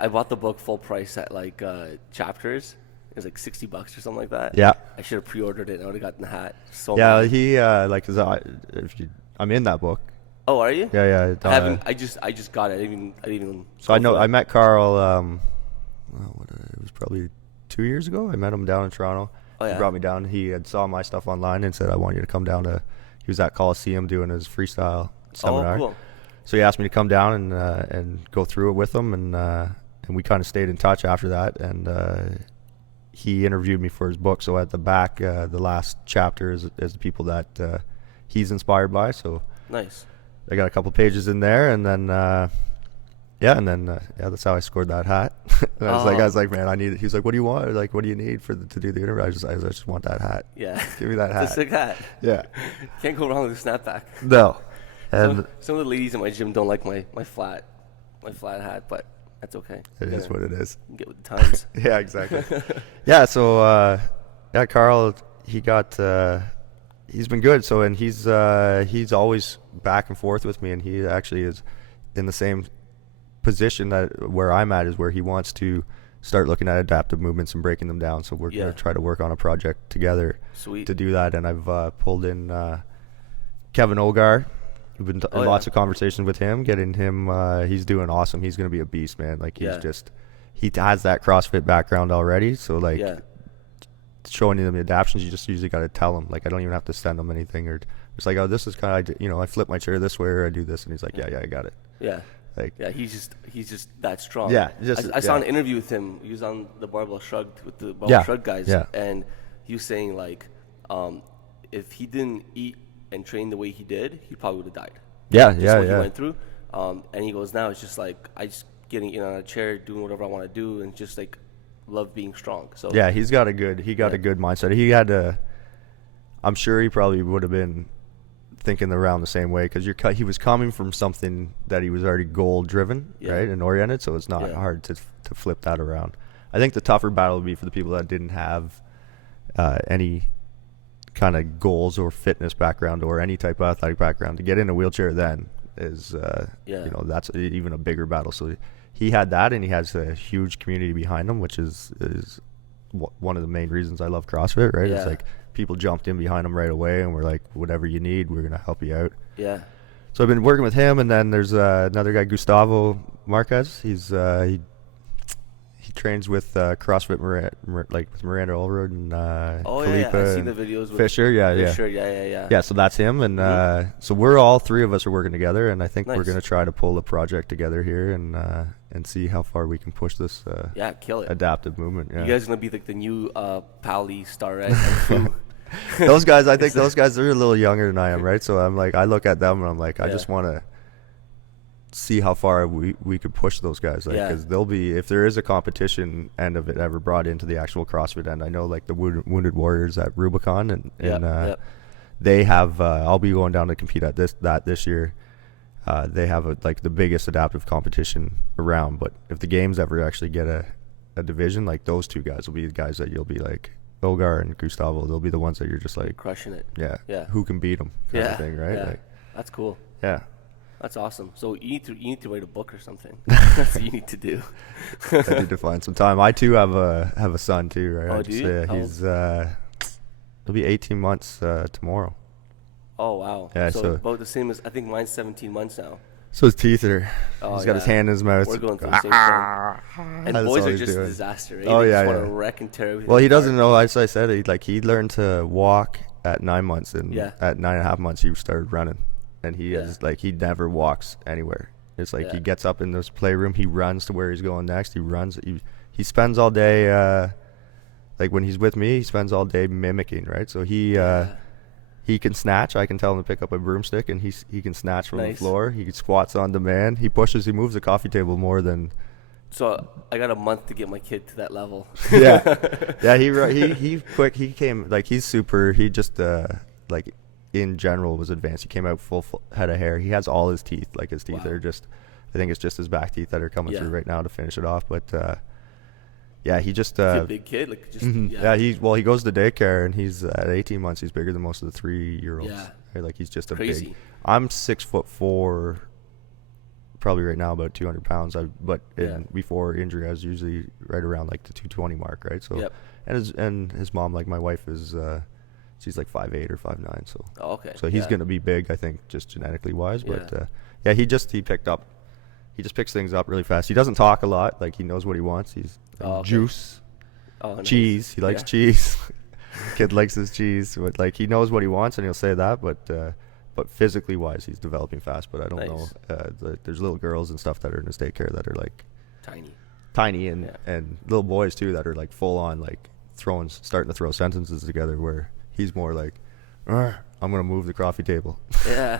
I bought the book full price at like Chapters. It was like $60 or something like that. I should have pre-ordered it. I would have gotten the hat. So mad. He I'm in that book. Oh, are you? Yeah. I haven't. I just got it. I didn't even. So I met Carl. It was probably 2 years ago. I met him down in Toronto. Oh, yeah. He brought me down. He had saw my stuff online and said, I want you to come down to, he was at Coliseum doing his freestyle seminar. Oh, cool. So he asked me to come down and go through it with him, and we kind of stayed in touch after that, and he interviewed me for his book. So at the back, the last chapter is the people that he's inspired by. So nice. I got a couple pages in there, and then that's how I scored that hat. And I was like, man, I need it. He was like, what do you want? Like, what do you need to do the interview? I just want that hat. Yeah. Give me that hat. It's a sick hat. Yeah. Can't go wrong with a snapback. No. And some of the ladies in my gym don't like my flat hat, but that's okay. It is what it is. Get with the times. Yeah, exactly. Yeah. So Carl, he's been good. So, and he's always back and forth with me, and he actually is in the same position that where I'm at, is where he wants to start looking at adaptive movements and breaking them down. So we're going to try to work on a project together to do that. And I've pulled in Kevin Ogar. We've been in lots of conversations with him, getting him. He's doing awesome. He's going to be a beast, man. Like he has that CrossFit background already. So like showing him the adaptions, you just usually got to tell him. Like I don't even have to send him anything, or it's like, oh, this is kind of, I flip my chair this way, or I do this, and he's like, yeah, I got it. Yeah. Like, he's just that strong. Yeah, I saw an interview with him. He was on the Barbell Shrugged with the Barbell Shrugged guys, and he was saying like, if he didn't eat and train the way he did, he probably would have died. What he went through, and he goes, now it's just like I just getting on a chair, doing whatever I want to do, and just like love being strong. So yeah, he's got a good mindset. He had to. I'm sure he probably would have been thinking around the same way, because he was coming from something that he was already goal driven, right, and oriented, so it's not hard to flip that around. I think the tougher battle would be for the people that didn't have any kind of goals or fitness background or any type of athletic background. To get in a wheelchair then is that's even a bigger battle. So he had that, and he has a huge community behind him, which is one of the main reasons I love CrossFit, right? It's like people jumped in behind him right away, and we're like, whatever you need, we're gonna help you out. Yeah. So I've been working with him, and then there's another guy, Gustavo Marquez. He's he trains with CrossFit with Miranda Allroad and Khalifa I've seen the videos with Fisher. Yeah, so that's him, and so we're all three of us are working together, and I think we're gonna try to pull a project together here and see how far we can push this kill it. adaptive movement. You guys are gonna be like the new Pally, Starrett, and Fu. Those guys, I think those guys are a little younger than I am, right? So I'm like, I look at them and I'm like, I just want to see how far we could push those guys, like, because they'll be, if there is a competition end of it ever brought into the actual CrossFit end. I know like the Wounded Warriors at Rubicon, and they have. I'll be going down to compete at this year. They have like the biggest adaptive competition around. But if the games ever actually get a division, like those two guys will be the guys that you'll be like, Ogar and Gustavo. They'll be the ones that you're just like crushing it. Yeah. Who can beat them? Kind of thing, right? Yeah. Like, that's cool. Yeah. That's awesome. So you need to write a book or something. That's what you need to do. I need to find some time. I too have a son too, right? Oh, do you? He's it'll be 18 months tomorrow. Oh wow. Yeah. So about the same as, I think mine's 17 months now. So his teeth are. He's got his hand in his mouth. We're going through the same thing. And boys are just a disaster. Right? Oh they yeah. Just want to wreck and tear everything. Well, he doesn't know. As I said, he learned to walk at 9 months, and at 9.5 months he started running. And he is like, he never walks anywhere. It's like he gets up in this playroom, he runs to where he's going next. He runs. He spends all day like when he's with me, he spends all day mimicking, right? So he can snatch. I can tell him to pick up a broomstick, and he can snatch from the floor. He squats on demand. He moves the coffee table more than. So I got a month to get my kid to that level. Yeah. He quick. He came like he's super. He just like in general was advanced. He came out full head of hair. He has all his teeth. Like his teeth are just. I think it's just his back teeth that are coming through right now to finish it off. But yeah, he just. He's a big kid. Like just. Yeah. He goes to daycare, and he's at 18 months. He's bigger than most of the 3-year-olds. Yeah. Right? Like he's just a crazy. big. I'm 6'4". Probably right now about 200 pounds. Before injury, I was usually right around like the 220 mark, right? So, and his mom, like my wife, is she's like 5'8" or 5'9". So, so he's gonna be big, I think, just genetically wise. But he just picks things up really fast. He doesn't talk a lot. Like he knows what he wants. He's juice, cheese. He likes cheese. Kid likes his cheese. But like he knows what he wants, and he'll say that. But physically wise, he's developing fast. But I don't know. There's little girls and stuff that are in his daycare that are like tiny, and little boys too that are like full on like starting to throw sentences together. Where he's more like, I'm gonna move the coffee table. Yeah,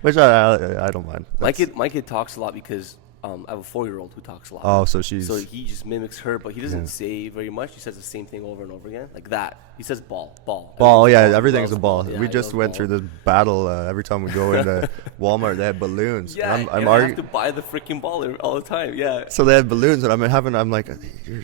which I don't mind. My kid talks a lot because I have a 4-year-old who talks a lot. Oh, so he just mimics her, but he doesn't say very much. He says the same thing over and over again, like that. He says ball. Everything's a ball. We just went through this battle every time we go into Walmart. They had balloons. Yeah, I have to buy the freaking ball all the time. Yeah. So they had balloons, and I'm like,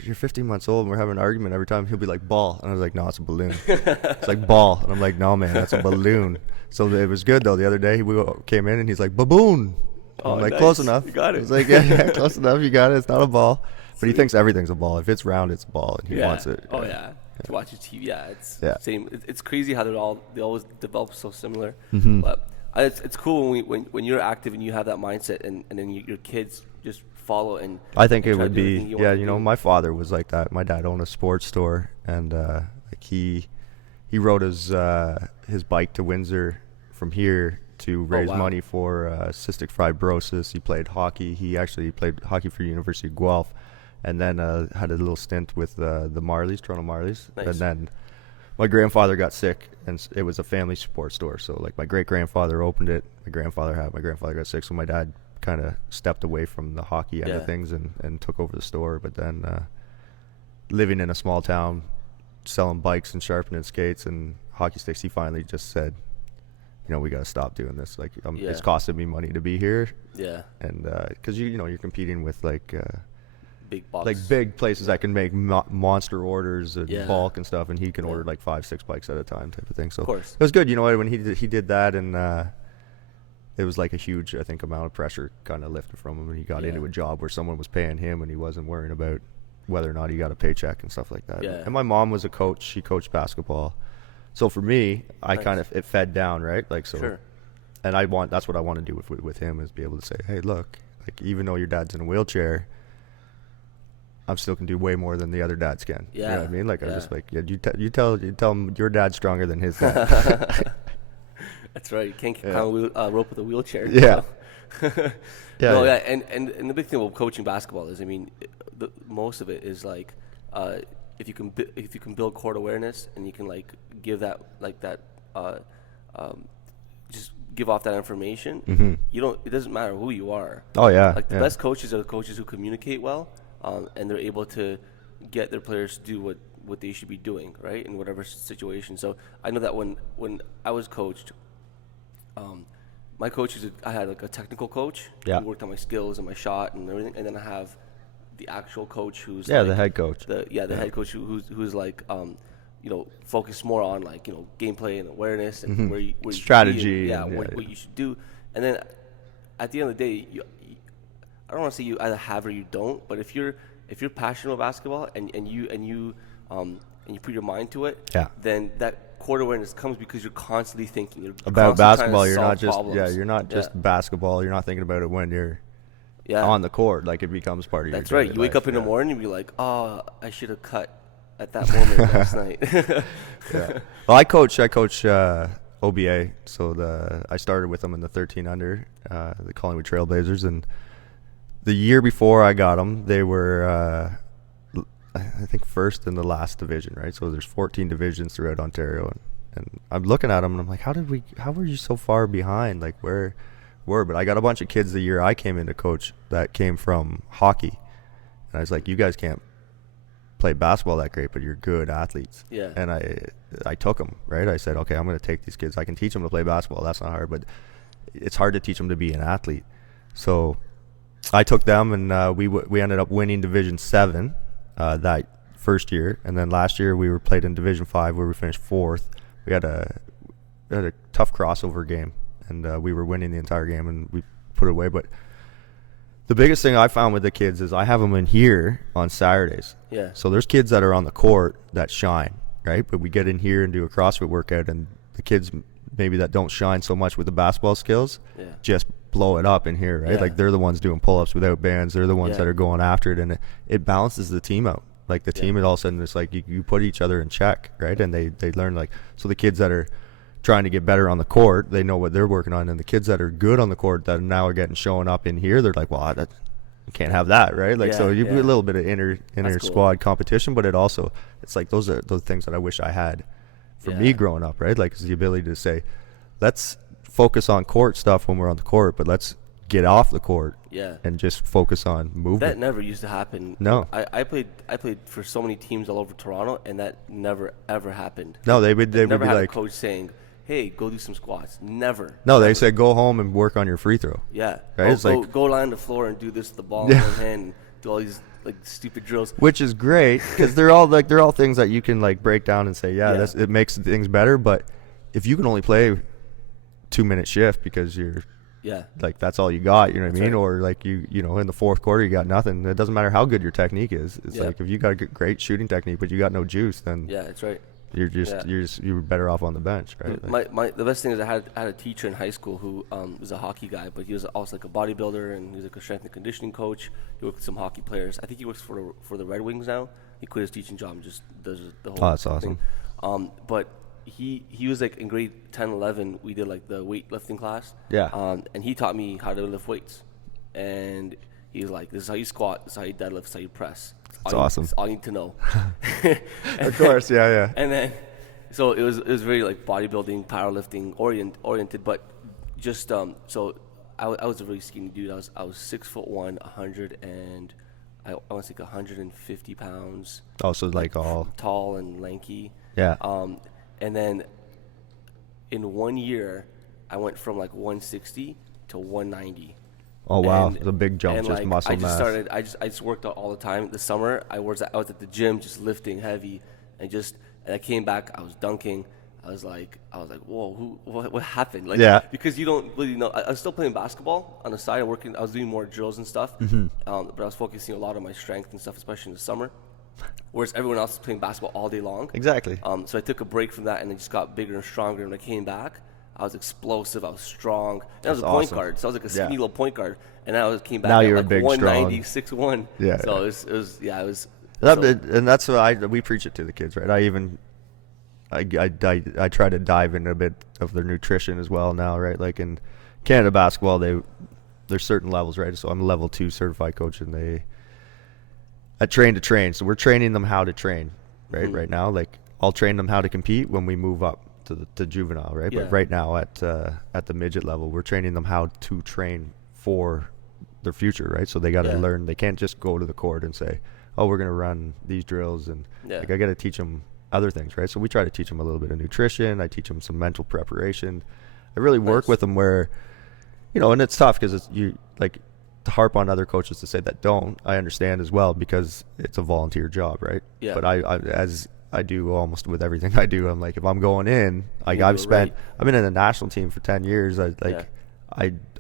you're 15 months old, and we're having an argument every time. He'll be like, ball, and I was like, no, it's a balloon. It's like ball, and I'm like, no, man, that's a balloon. So it was good though. The other day we came in, and he's like, baboon. I'm like, nice. Close enough. You got it. I was like, yeah, close enough. You got it. It's not a ball. But he thinks everything's a ball. If it's round, it's a ball, and he wants it. Oh, yeah. To watch his TV, it's same. It's crazy how they always develop so similar. Mm-hmm. But it's cool when you're active and you have that mindset, and then your kids just follow. And I think it would be, my father was like that. My dad owned a sports store, and like he rode his bike to Windsor from here to raise money for cystic fibrosis. He played hockey. He actually played hockey for University of Guelph, and then had a little stint with the Marlies, Toronto Marlies. Nice. And then my grandfather got sick, and it was a family sports store. So like my great-grandfather opened it. My grandfather got sick, so my dad kind of stepped away from the hockey end of things and took over the store. But then living in a small town, selling bikes and sharpening skates and hockey sticks, he finally just said, we got to stop doing this. Like, it's costing me money to be here. Yeah. And because you're competing with like big box, like big places that can make monster orders and bulk and stuff, and he can order like 5-6 bikes at a time, type of thing. So of course, it was good. When he did that, and it was like a huge, I think, amount of pressure kind of lifted from him, and he got into a job where someone was paying him, and he wasn't worrying about whether or not he got a paycheck and stuff like that. Yeah. And my mom was a coach. She coached basketball. So for me, it fed down, right? Like, so, sure. And that's what I want to do with him, is be able to say, hey, look, like, even though your dad's in a wheelchair, I still can do way more than the other dads can. Yeah. You know what I mean? Like, I was just like, you tell him your dad's stronger than his dad. That's right. You can't climb a rope with a wheelchair. Yeah. And the big thing about coaching basketball is, most of it is like, if you can build court awareness, and you can like give that just give off that information, mm-hmm. It doesn't matter who you are. Oh yeah. Like the best coaches are the coaches who communicate well, and they're able to get their players to do what they should be doing, right, in whatever situation. So I know that when I was coached, my coaches, I had like a technical coach who worked on my skills and my shot and everything, and then I have the actual coach who's the head coach. The head coach who's like focused more on like gameplay and awareness and mm-hmm. where you strategy what you should do. And then at the end of the day, I don't want to say you either have or you don't, but if you're passionate about basketball and you put your mind to it, then that court awareness comes because you're constantly thinking about basketball. You're not just problems. You're not just basketball. You're not thinking about it when you're on the court. Like, it becomes part of your That's right. You wake up in the morning and be like, oh, I should have cut at that moment last night. Well, I coach OBA. So I started with them in the 13 under, the Collingwood Trailblazers, and the year before I got them, they were I think first in the last division, right? So there's 14 divisions throughout Ontario, and I'm looking at them and I'm like, how were you so far behind? Like where were? But I got a bunch of kids the year I came into coach that came from hockey, and I was like, you guys can't play basketball that great, but you're good athletes. Yeah. And I took them, right? I said, okay, I'm going to take these kids. I can teach them to play basketball. That's not hard, but it's hard to teach them to be an athlete. So I took them, and we ended up winning Division 7 that first year, and then last year we were played in Division 5 where we finished 4th. We had a tough crossover game, and we were winning the entire game, and we put it away. But the biggest thing I found with the kids is I have them in here on Saturdays. Yeah. So there's kids that are on the court that shine, right? But we get in here and do a CrossFit workout, and the kids maybe that don't shine so much with the basketball skills just blow it up in here, right? Yeah. Like they're the ones doing pull-ups without bands. They're the ones Yeah. that are going after it, and it balances the team out. Like the team, all of a sudden it's like you put each other in check, right? And they learn, like, so the kids that are trying to get better on the court, they know what they're working on, and the kids that are good on the court that now are showing up in here, they're like, well, you can't have that, right? Like, so you do a little bit of inner cool. squad competition, but it's like those are those things that I wish I had for me growing up, right? Like, it's the ability to say, let's focus on court stuff when we're on the court, but let's get off the court and just focus on movement. That never used to happen. No. I played for so many teams all over Toronto, and that never ever happened. No, they would never be had like, a coach saying, hey, go do some squats. Never. No, they said go home and work on your free throw. Yeah. Right? Go lie on the floor and do this with the ball in one hand and do all these like stupid drills. Which is great because they're all things that you can like break down and say, it makes things better. But if you can only play 2-minute shift because you're like that's all you got, you know what I mean? Right. Or like you know in the fourth quarter you got nothing. It doesn't matter how good your technique is. It's like if you got a great shooting technique but you got no juice, then that's right. You're better off on the bench, right? Like, the best thing is I had a teacher in high school who was a hockey guy, but he was also like a bodybuilder, and he was like a strength and conditioning coach. He worked with some hockey players. I think he works for the Red Wings now. He quit his teaching job and just does the whole. Oh, that's awesome. Thing. But he was like in grade 10, 11. We did like the weightlifting class. Yeah. And he taught me how to lift weights, and he's like, "This is how you squat. This is how you deadlift. This is how you press." That's awesome. That's all you need to know. Of course, yeah. And then, so it was very like bodybuilding, powerlifting oriented, but just so I was a really skinny dude. I was 6'1", 100 and I want to say 150 pounds. Oh, so like all tall and lanky. Yeah. And then in 1 year, I went from like 160 to 190. Oh wow, it's a big jump, just like, muscle mass. I just worked out all the time. The summer, I was at the gym just lifting heavy, and I came back. I was dunking. I was like, whoa, what happened? Like, because you don't really know. I was still playing basketball on the side, working. I was doing more drills and stuff, but I was focusing a lot on my strength and stuff, especially in the summer. Whereas everyone else was playing basketball all day long. Exactly. So I took a break from that, and I just got bigger and stronger. And when I came back, I was explosive. I was strong. And I was a point guard, so I was like a skinny little point guard. And I came back at like 190, 6'1". Yeah. So it was. And that's what we preach it to the kids, right? I try to dive into a bit of their nutrition as well now, right? Like in Canada basketball, there's certain levels, right? So I'm a level 2 certified coach, and I train to train. So we're training them how to train, right? Mm-hmm. Right now, like I'll train them how to compete when we move up to the juvenile, right? Yeah. But right now at the midget level, we're training them how to train for their future, right? So they got to learn. They can't just go to the court and say, "Oh, we're going to run these drills," and like I got to teach them other things, right? So we try to teach them a little bit of nutrition. I teach them some mental preparation. I really work with them where, and it's tough because it's you like to harp on other coaches to say that don't. I understand as well because it's a volunteer job, right? Yeah. But as I do almost with everything I do, I'm like, if I'm going in, like I've been in the national team for 10 years.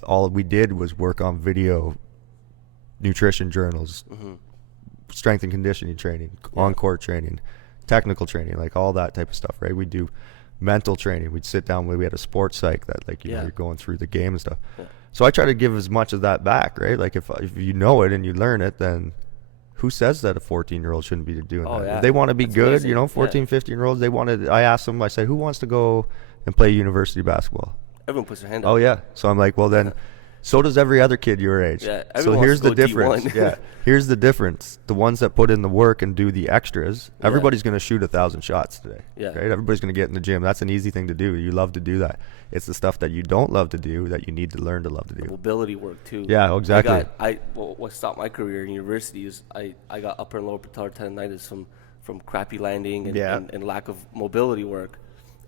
All we did was work on video nutrition journals, strength and conditioning training, on-court training, technical training, like all that type of stuff, right? We do mental training. We'd sit down, we had a sports psych that you're going through the game and stuff. Yeah. So I try to give as much of that back, right? Like if you know it and you learn it, then who says that a 14-year-old shouldn't be doing that? Yeah. If they want to be good, amazing. 14, 15-year-olds, I ask them, I say, who wants to go and play university basketball? Everyone puts their hand up. Oh, yeah. So I'm like, well, then So does every other kid your age. Yeah, so everyone here's wants the to go difference. D1. Yeah, here's the difference. The ones that put in the work and do the extras, everybody's going to shoot 1,000 shots today. Yeah. Right? Everybody's going to get in the gym. That's an easy thing to do. You love to do that. It's the stuff that you don't love to do that you need to learn to love to do. Mobility work too. Yeah, exactly. What stopped my career in university is I got upper and lower patellar tendonitis from crappy landing and lack of mobility work,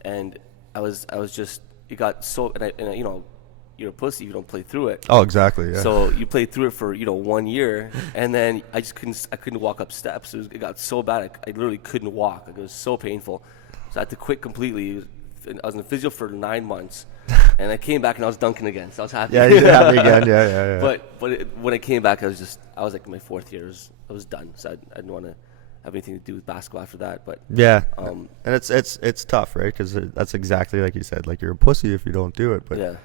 and I was just, it got so, and you know, you're a pussy if you don't play through it. Oh, exactly. Yeah. So you played through it for 1 year, and then I couldn't walk up steps. It got so bad I literally couldn't walk. Like, it was so painful, so I had to quit completely. I was in physio for 9 months, and I came back and I was dunking again. So I was happy. Yeah, you did happy again. Yeah. But when I came back, I was like in my 4th year. I was done. So I didn't want to have anything to do with basketball after that. But yeah, and it's tough, right? Because that's exactly like you said. Like, you're a pussy if you don't do it. But yeah.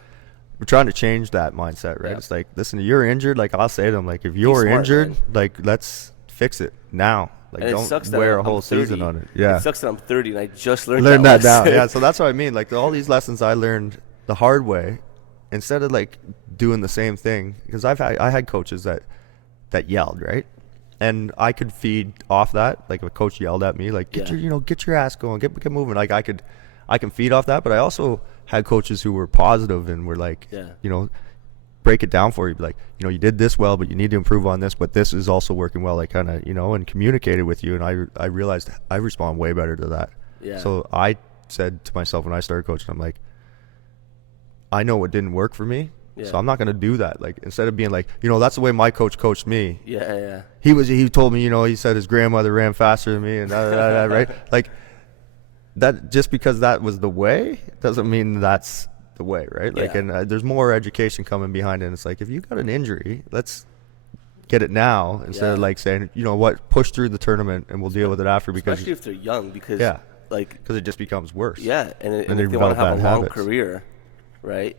We're trying to change that mindset, right? Yeah. It's like, listen, you're injured. Like, I'll say to them, like, if you're smart, injured, man. like, let's fix it now. Like, And don't wear a whole season on it. Yeah. It sucks that I'm 30 and I just learned that now. lesson. Yeah, so that's what I mean. Like, all these lessons I learned the hard way, instead of like doing the same thing, because I had coaches that yelled, right? And I could feed off that. Like, if a coach yelled at me, like, get your ass going, get moving. Like, I can feed off that. But I also had coaches who were positive and were like, break it down for you. Be like, you did this well, but you need to improve on this. But this is also working well. Like, kind of, and communicated with you. And I realized I respond way better to that. Yeah. So I said to myself when I started coaching, I'm like, I know what didn't work for me. Yeah. So I'm not going to do that. Like, instead of being like, that's the way my coach coached me. Yeah. He told me, he said his grandmother ran faster than me and right? Like, that, just because that was the way doesn't mean that's the way, right? Like, Yeah. and there's more education coming behind it. And it's like, if you got an injury, let's get it now instead of like saying, push through the tournament and we'll deal with it after, because especially if they're young, because because it just becomes worse. Yeah, and if they they want to have develop a bad long habits. career, right?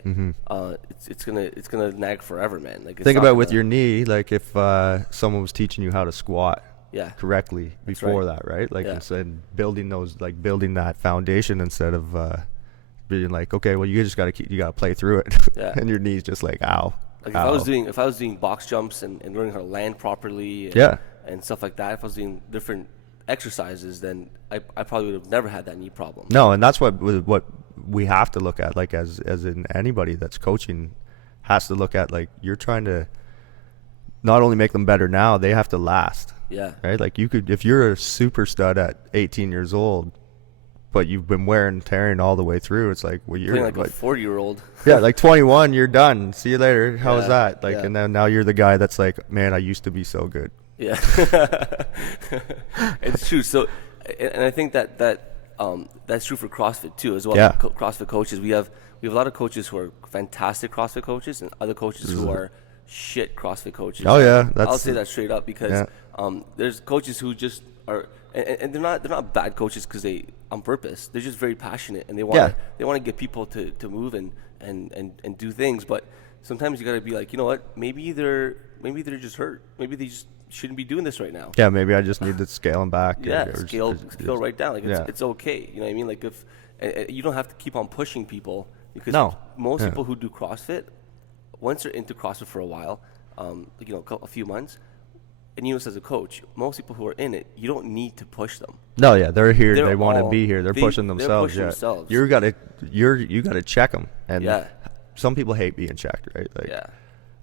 It's gonna nag forever, man. Like, Think about with your knee, like, if someone was teaching you how to squat correctly before that, right? Like, instead building that foundation instead of being like, okay, well, you just gotta play through it, and your knee's just like, ow. Like, if I was doing box jumps and learning how to land properly, and stuff like that, if I was doing different exercises, then I probably would have never had that knee problem. No, and that's what we have to look at, like, as in anybody that's coaching has to look at, like, you're trying to not only make them better now, they have to last. Yeah. Right? Like, if you're a super stud at 18 years old, but you've been wearing and tearing all the way through, it's like, well, you're like a 40-year-old. Yeah, like 21, you're done. See you later. How was that? Like, and then now you're the guy that's like, man, I used to be so good. Yeah. It's true. So, and I think that's true for CrossFit too, as well. Yeah. CrossFit coaches, we have a lot of coaches who are fantastic CrossFit coaches, and other coaches who are shit CrossFit coaches. Oh yeah, I'll say that straight up, because there's coaches who just are, and they're not bad coaches because they on purpose. They're just very passionate, and they want to get people to move and do things. But sometimes you got to be like, you know what? Maybe they're just hurt. Maybe they just shouldn't be doing this right now. Yeah, maybe I just need to scale them back. Scale right down. Like, it's okay. You know what I mean? Like, if you don't have to keep on pushing people, because most people who do CrossFit, once they're into CrossFit for a while, a few months, and as a coach, most people who are in it, you don't need to push them. No, yeah, they're here. They want to be here. They're pushing themselves. They're pushing themselves. You gotta check them. And some people hate being checked, right? Like,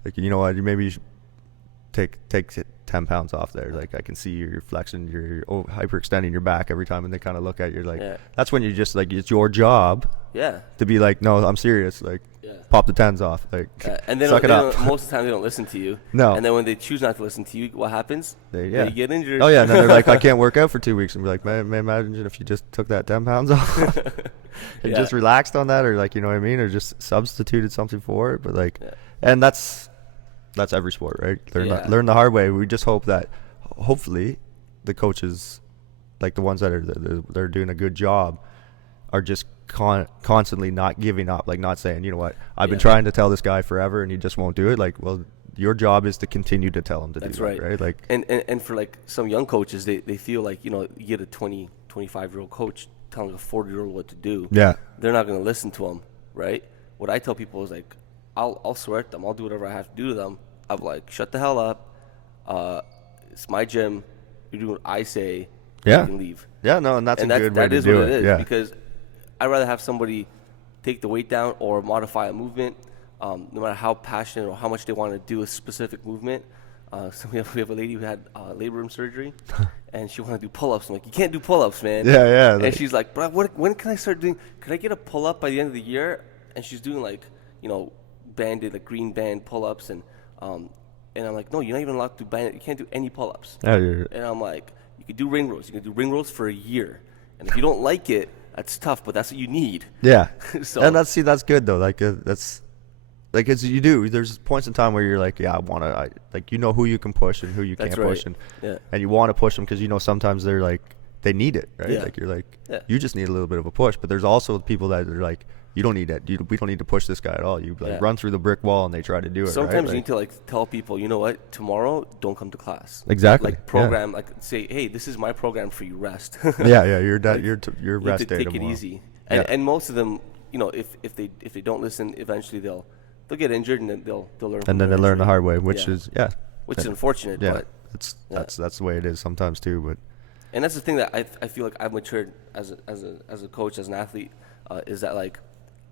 like, you know what? Maybe you should take 10 pounds off there. Like, I can see you're flexing, you're hyperextending your back every time, and they kind of look at you like, that's when you just, like, it's your job to be like, no, I'm serious. Like, pop the 10s off. Like, and then suck it up. most of the time they don't listen to you. No. And then when they choose not to listen to you, what happens? They get injured. Oh yeah, and then they're like, I can't work out for 2 weeks, and be like, man, imagine if you just took that 10 pounds off and just relaxed on that, or, like, you know what I mean, or just substituted something for it. But, like, and that's every sport, right? Learn the hard way. We just hope that hopefully the coaches, like the ones that are doing a good job, are just constantly not giving up, like, not saying, you know what, I've been trying to tell this guy forever and he just won't do it. Like, well, your job is to continue to tell him to do it, right? Like, and for, like, some young coaches, they feel like, you get a 25-year-old coach telling a 40-year-old what to do. Yeah. They're not going to listen to him, right? What I tell people is, like, I'll swear at them. I'll do whatever I have to do to them. I'm like, shut the hell up. It's my gym. You do what I say. Yeah. You can leave. Yeah, no, and that's a good way that to is do what it. it is, Yeah. because I'd rather have somebody take the weight down or modify a movement, no matter how passionate or how much they want to do a specific movement. So we have a lady who had labor room surgery, and she wanted to do pull-ups. I'm like, you can't do pull-ups, man. Yeah, yeah. And she's like, bro, when can I start doing? Could I get a pull-up by the end of the year? And she's doing like, banded, like green band pull-ups, and I'm like, no, you're not even allowed to do band. You can't do any pull-ups. Yeah, And I'm like, you can do ring rows. You can do ring rows for a year, and if you don't like it, that's tough, but that's what you need. yeah. So And that's good though. Like that's like it's you do. There's points in time where you're like, yeah, like who you can push and who you can't That's right. push, and Yeah. you want to push them because sometimes they're like they need it, right? Yeah. Like you're like Yeah. you just need a little bit of a push, but there's also people that are like you don't need that. We don't need to push this guy at all. You like Yeah. run through the brick wall and they try to do it. sometimes right? you need to like tell people, you know what, tomorrow don't come to class. Exactly. Like program, like say, hey, this is my program for you. Rest. yeah, you're Like, your you rest need to day take tomorrow. it easy. And Yeah. and most of them, if they don't listen, eventually they'll get injured, and then they'll learn. And then they learn the hard way, which Yeah. is which is unfortunate. yeah. But That's the way it is sometimes too. But and that's the thing that I feel like I've matured as a coach, as an athlete, is that like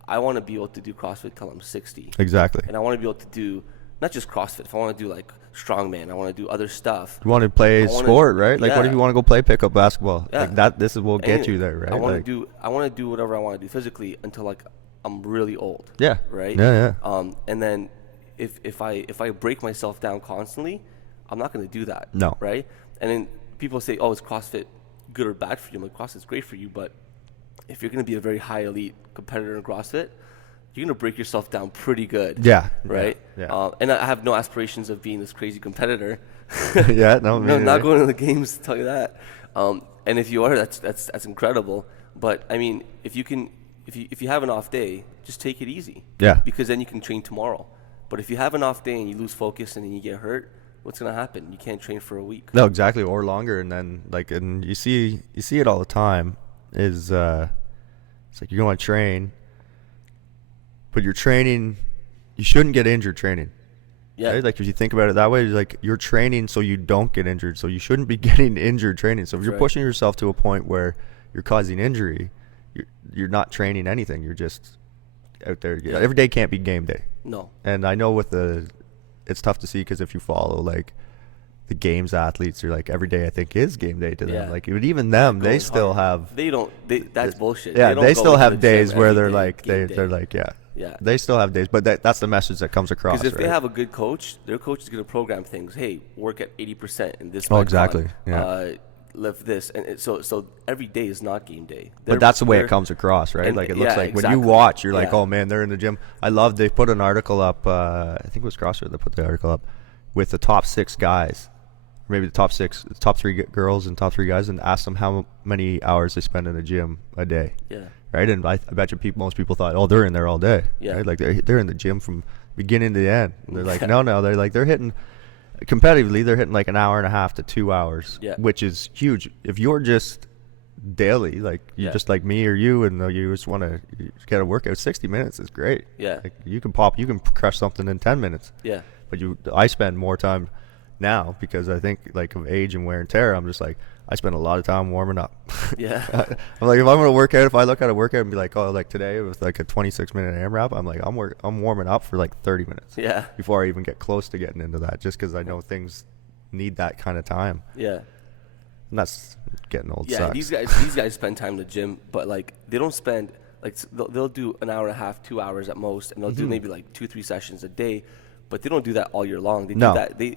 I want to be able to do CrossFit till I'm 60. exactly. And I want to be able to do not just CrossFit. If I want to do like strongman, I want to do other stuff. You want to play I wanna- sport, right? Like, what if yeah. you want to go play pickup basketball? Yeah. Like that. This will get And you there, right? I want Like, to do whatever I want to do physically until like I'm really old. Yeah. Right. Yeah, And then if I break myself down constantly, I'm not going to do that. No. Right. And then people say, oh, is CrossFit good or bad for you? I'm like, CrossFit's great for you, but if you're going to be a very high elite competitor in CrossFit, you're going to break yourself down pretty good. Yeah. Right. Yeah. And I have no aspirations of being this crazy competitor. Yeah. No. No, not going to the games, to tell you that. And if you are, that's incredible. But I mean, if you have an off day, just take it easy. Yeah. Because then you can train tomorrow. But if you have an off day and you lose focus and then you get hurt, what's gonna happen? You can't train for a week. No, exactly, or longer, and then and you see it all the time. Is it's like you're going to train, but you're training. You shouldn't get injured training. Yeah. Right? Like if you think about it that way, like you're training so you don't get injured. So you shouldn't be getting injured training. So if you're right. pushing yourself to a point where you're causing injury, you're not training anything. You're just out there. Yeah. Every day can't be game day. No. And I know it's tough to see because if you follow like the games athletes, are like every day I think is game day to them. Yeah. Like even them, they Going still hard. have. That's bullshit. Yeah, don't they go still to have the days gym where every they're day, like game they're day. like Yeah. They still have days, but that's the message that comes across. Because if they right? have a good coach, their coach is going to program things. Hey, work at 80% in this. Oh, Metcon. exactly. Yeah. Lift this, and so every day is not game day. But that's the way They're- it comes across, right? and- Like it looks yeah, like when exactly. you watch, you're like, Yeah. oh man, they're in the gym. I love they put an article up. I think it was CrossFit that put the article up with the top 6 guys, or maybe the top 3 girls and top 3 guys, and asked them how many hours they spend in the gym a day. Yeah. Right, and I bet you most people thought, oh, they're in there all day. Yeah. Right? Like they're in the gym from beginning to the end. And they're like, Yeah. no, they're hitting competitively. They're hitting like an hour and a half to 2 hours, Yeah. which is huge. If you're just daily, like you're Yeah. just like me or you, and you just want to get a workout, 60 minutes is great. Yeah. Like you can crush something in 10 minutes. Yeah. But I spend more time now because I think like of age and wear and tear. I'm just like I spend a lot of time warming up. Yeah. I'm like if I'm gonna work out, if I look at a workout and be like, oh, like today with like a 26-minute AMRAP, I'm like I'm warming up for like 30 minutes. Yeah. Before I even get close to getting into that, just because I know things need that kind of time. Yeah. And that's getting old. Yeah, sucks. these guys spend time in the gym, but like they don't spend like they'll do an hour and a half, 2 hours at most, and they'll do maybe like 2-3 sessions a day, but they don't do that all year long. They No. do that they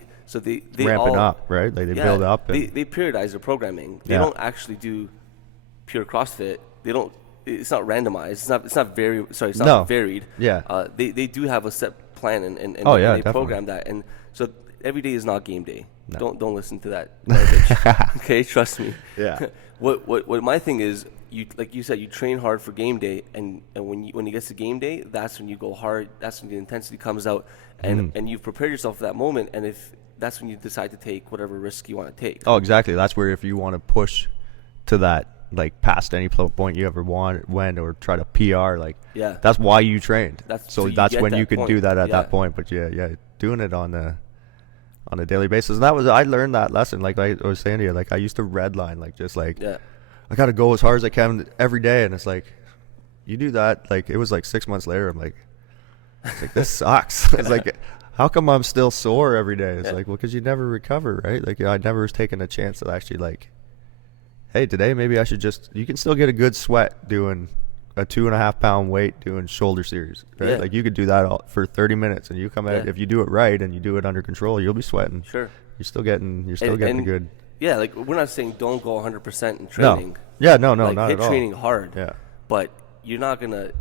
Ramping all, up, right? Like they build up. And they periodize their programming. They Yeah. don't actually do pure CrossFit. They don't. It's not randomized. It's not It's not No. varied. Yeah. They do have a set plan and Oh, yeah, they definitely. program that, and so every day is not game day. No. Don't listen to that garbage. Okay, trust me. Yeah. What my thing is, you like you said, you train hard for game day, and when it gets to game day, that's when you go hard. That's when the intensity comes out, and you've prepared yourself for that moment. And if that's when you decide to take whatever risk you want to take. Oh, exactly. That's where if you want to push to that like past any point you ever went or try to PR. Like, Yeah. that's why you trained. So you that's get when that you can point. do that at Yeah. that point. But yeah, doing it on a daily basis. And I learned that lesson. Like I was saying to you, like I used to redline, like just like Yeah. I got to go as hard as I can every day. And it's like, you do that. Like it was like 6 months later. I'm like, this sucks. It's like, how come I'm still sore every day? It's like, well, because you never recover, right? Like I never was taking a chance to actually like, hey, today maybe I should you can still get a good sweat doing a 2.5 pound weight doing shoulder series, right? Yeah. Like you could do that for 30 minutes and you come out, if you do it right and you do it under control, you'll be sweating. Sure. You're still getting a good. Yeah, like we're not saying don't go 100% in No. training. Yeah, no, like, not hit at all. training hard. Yeah. But you're not gonna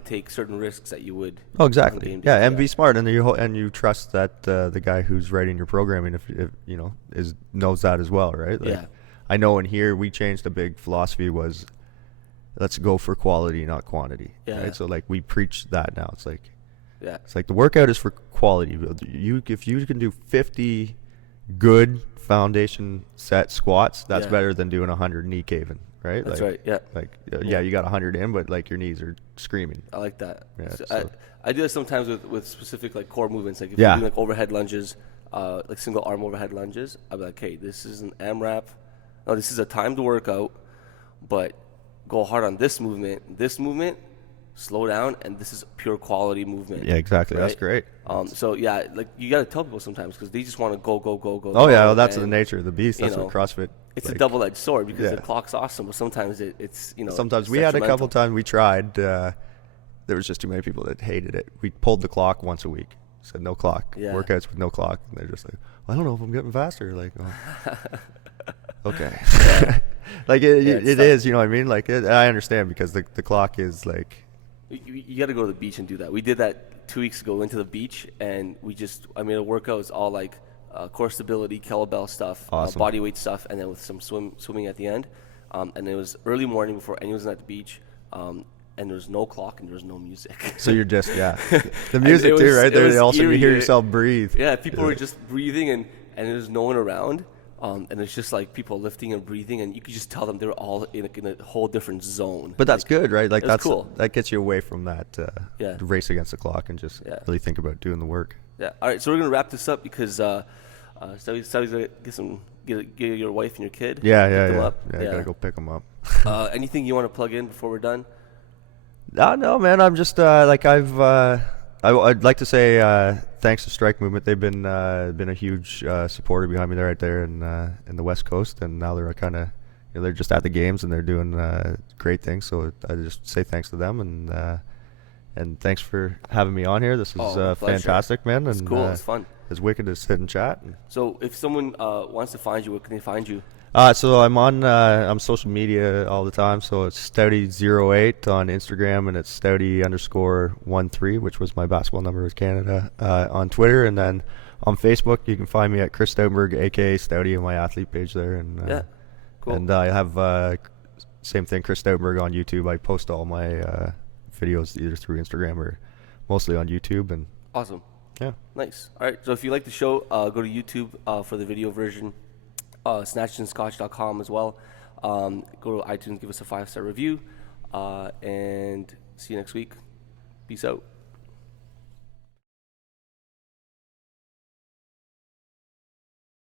take certain risks that you would. Oh, on exactly. game Yeah, day. and be smart, and you trust that the guy who's writing your programming, if you know, knows that as well, right? Like, Yeah. I know in here we changed a big philosophy was, let's go for quality, not quantity. Yeah. Right? So like we preach that now. It's like Yeah. the workout is for quality. If you can do 50 good foundation set squats, that's Yeah. better than doing 100 knee caving, right? That's like, right. Yeah. Like yeah, you got 100 in, but like your knees are screaming. I like that. Yeah, So I do that sometimes with specific like core movements. Like if Yeah. you're doing like overhead lunges, like single arm overhead lunges, I'll be like, hey, this is an AMRAP. No, this is a timed workout, but go hard on this movement, slow down, and this is pure quality movement. Yeah, exactly. right? That's great. So yeah, like you got to tell people sometimes because they just want to go. Oh yeah, well, that's the nature of the beast. That's you know, what CrossFit. It's like, a double-edged sword because Yeah. the clock's awesome, but sometimes it's Sometimes it's we had a couple detrimental. times we tried. There was just too many people that hated it. We pulled the clock once a week. Said no clock. Yeah. Workouts with no clock. And they're just like, well, I don't know if I'm getting faster. Like, oh. Okay. Like it is. You know what I mean? Like I understand because the clock is like. You got to go to the beach and do that. We did that 2 weeks ago. Went to the beach and I made a workout. It's all like core stability, kettlebell stuff, Awesome. body weight stuff, and then with some swimming at the end. And it was early morning before anyone was at the beach. And there was no clock and there was no music. So you're just the music too, right? There also you hear yourself breathe. Yeah, people were just breathing and there's no one around. And it's just like people lifting and breathing, and you could just tell them they're all in a whole different zone. But that's good, right? Like that's cool. That gets you away from that race against the clock and just really think about doing the work. Yeah. All right. So we're gonna wrap this up because Stouty's gonna get your wife and your kid. Yeah. Pick them up. I gotta go pick them up. Anything you want to plug in before we're done? No, man. I'm just I'd like to say thanks to Strike Movement. They've been a huge supporter behind me there, right there in the West Coast, and now they're kind of they're just at the games and they're doing great things. So I just say thanks to them and thanks for having me on here. This is fantastic, man. It's and, cool. It's fun. It's wicked to sit and chat. So if someone wants to find you, where can they find you? So I'm on social media all the time. So it's Stouty08 on Instagram, and it's Stouty_13, which was my basketball number with Canada, on Twitter, and then on Facebook you can find me at Chris Stoutenburg, aka Stouty, on my athlete page there. And Yeah, cool. And I have same thing, Chris Stoutenburg on YouTube. I post all my videos either through Instagram or mostly on YouTube. And Awesome. yeah, Nice. All right. So if you like the show, go to YouTube for the video version. SnatchedandScotch.com as well. Go to iTunes, give us a 5-star review, and see you next week. Peace out.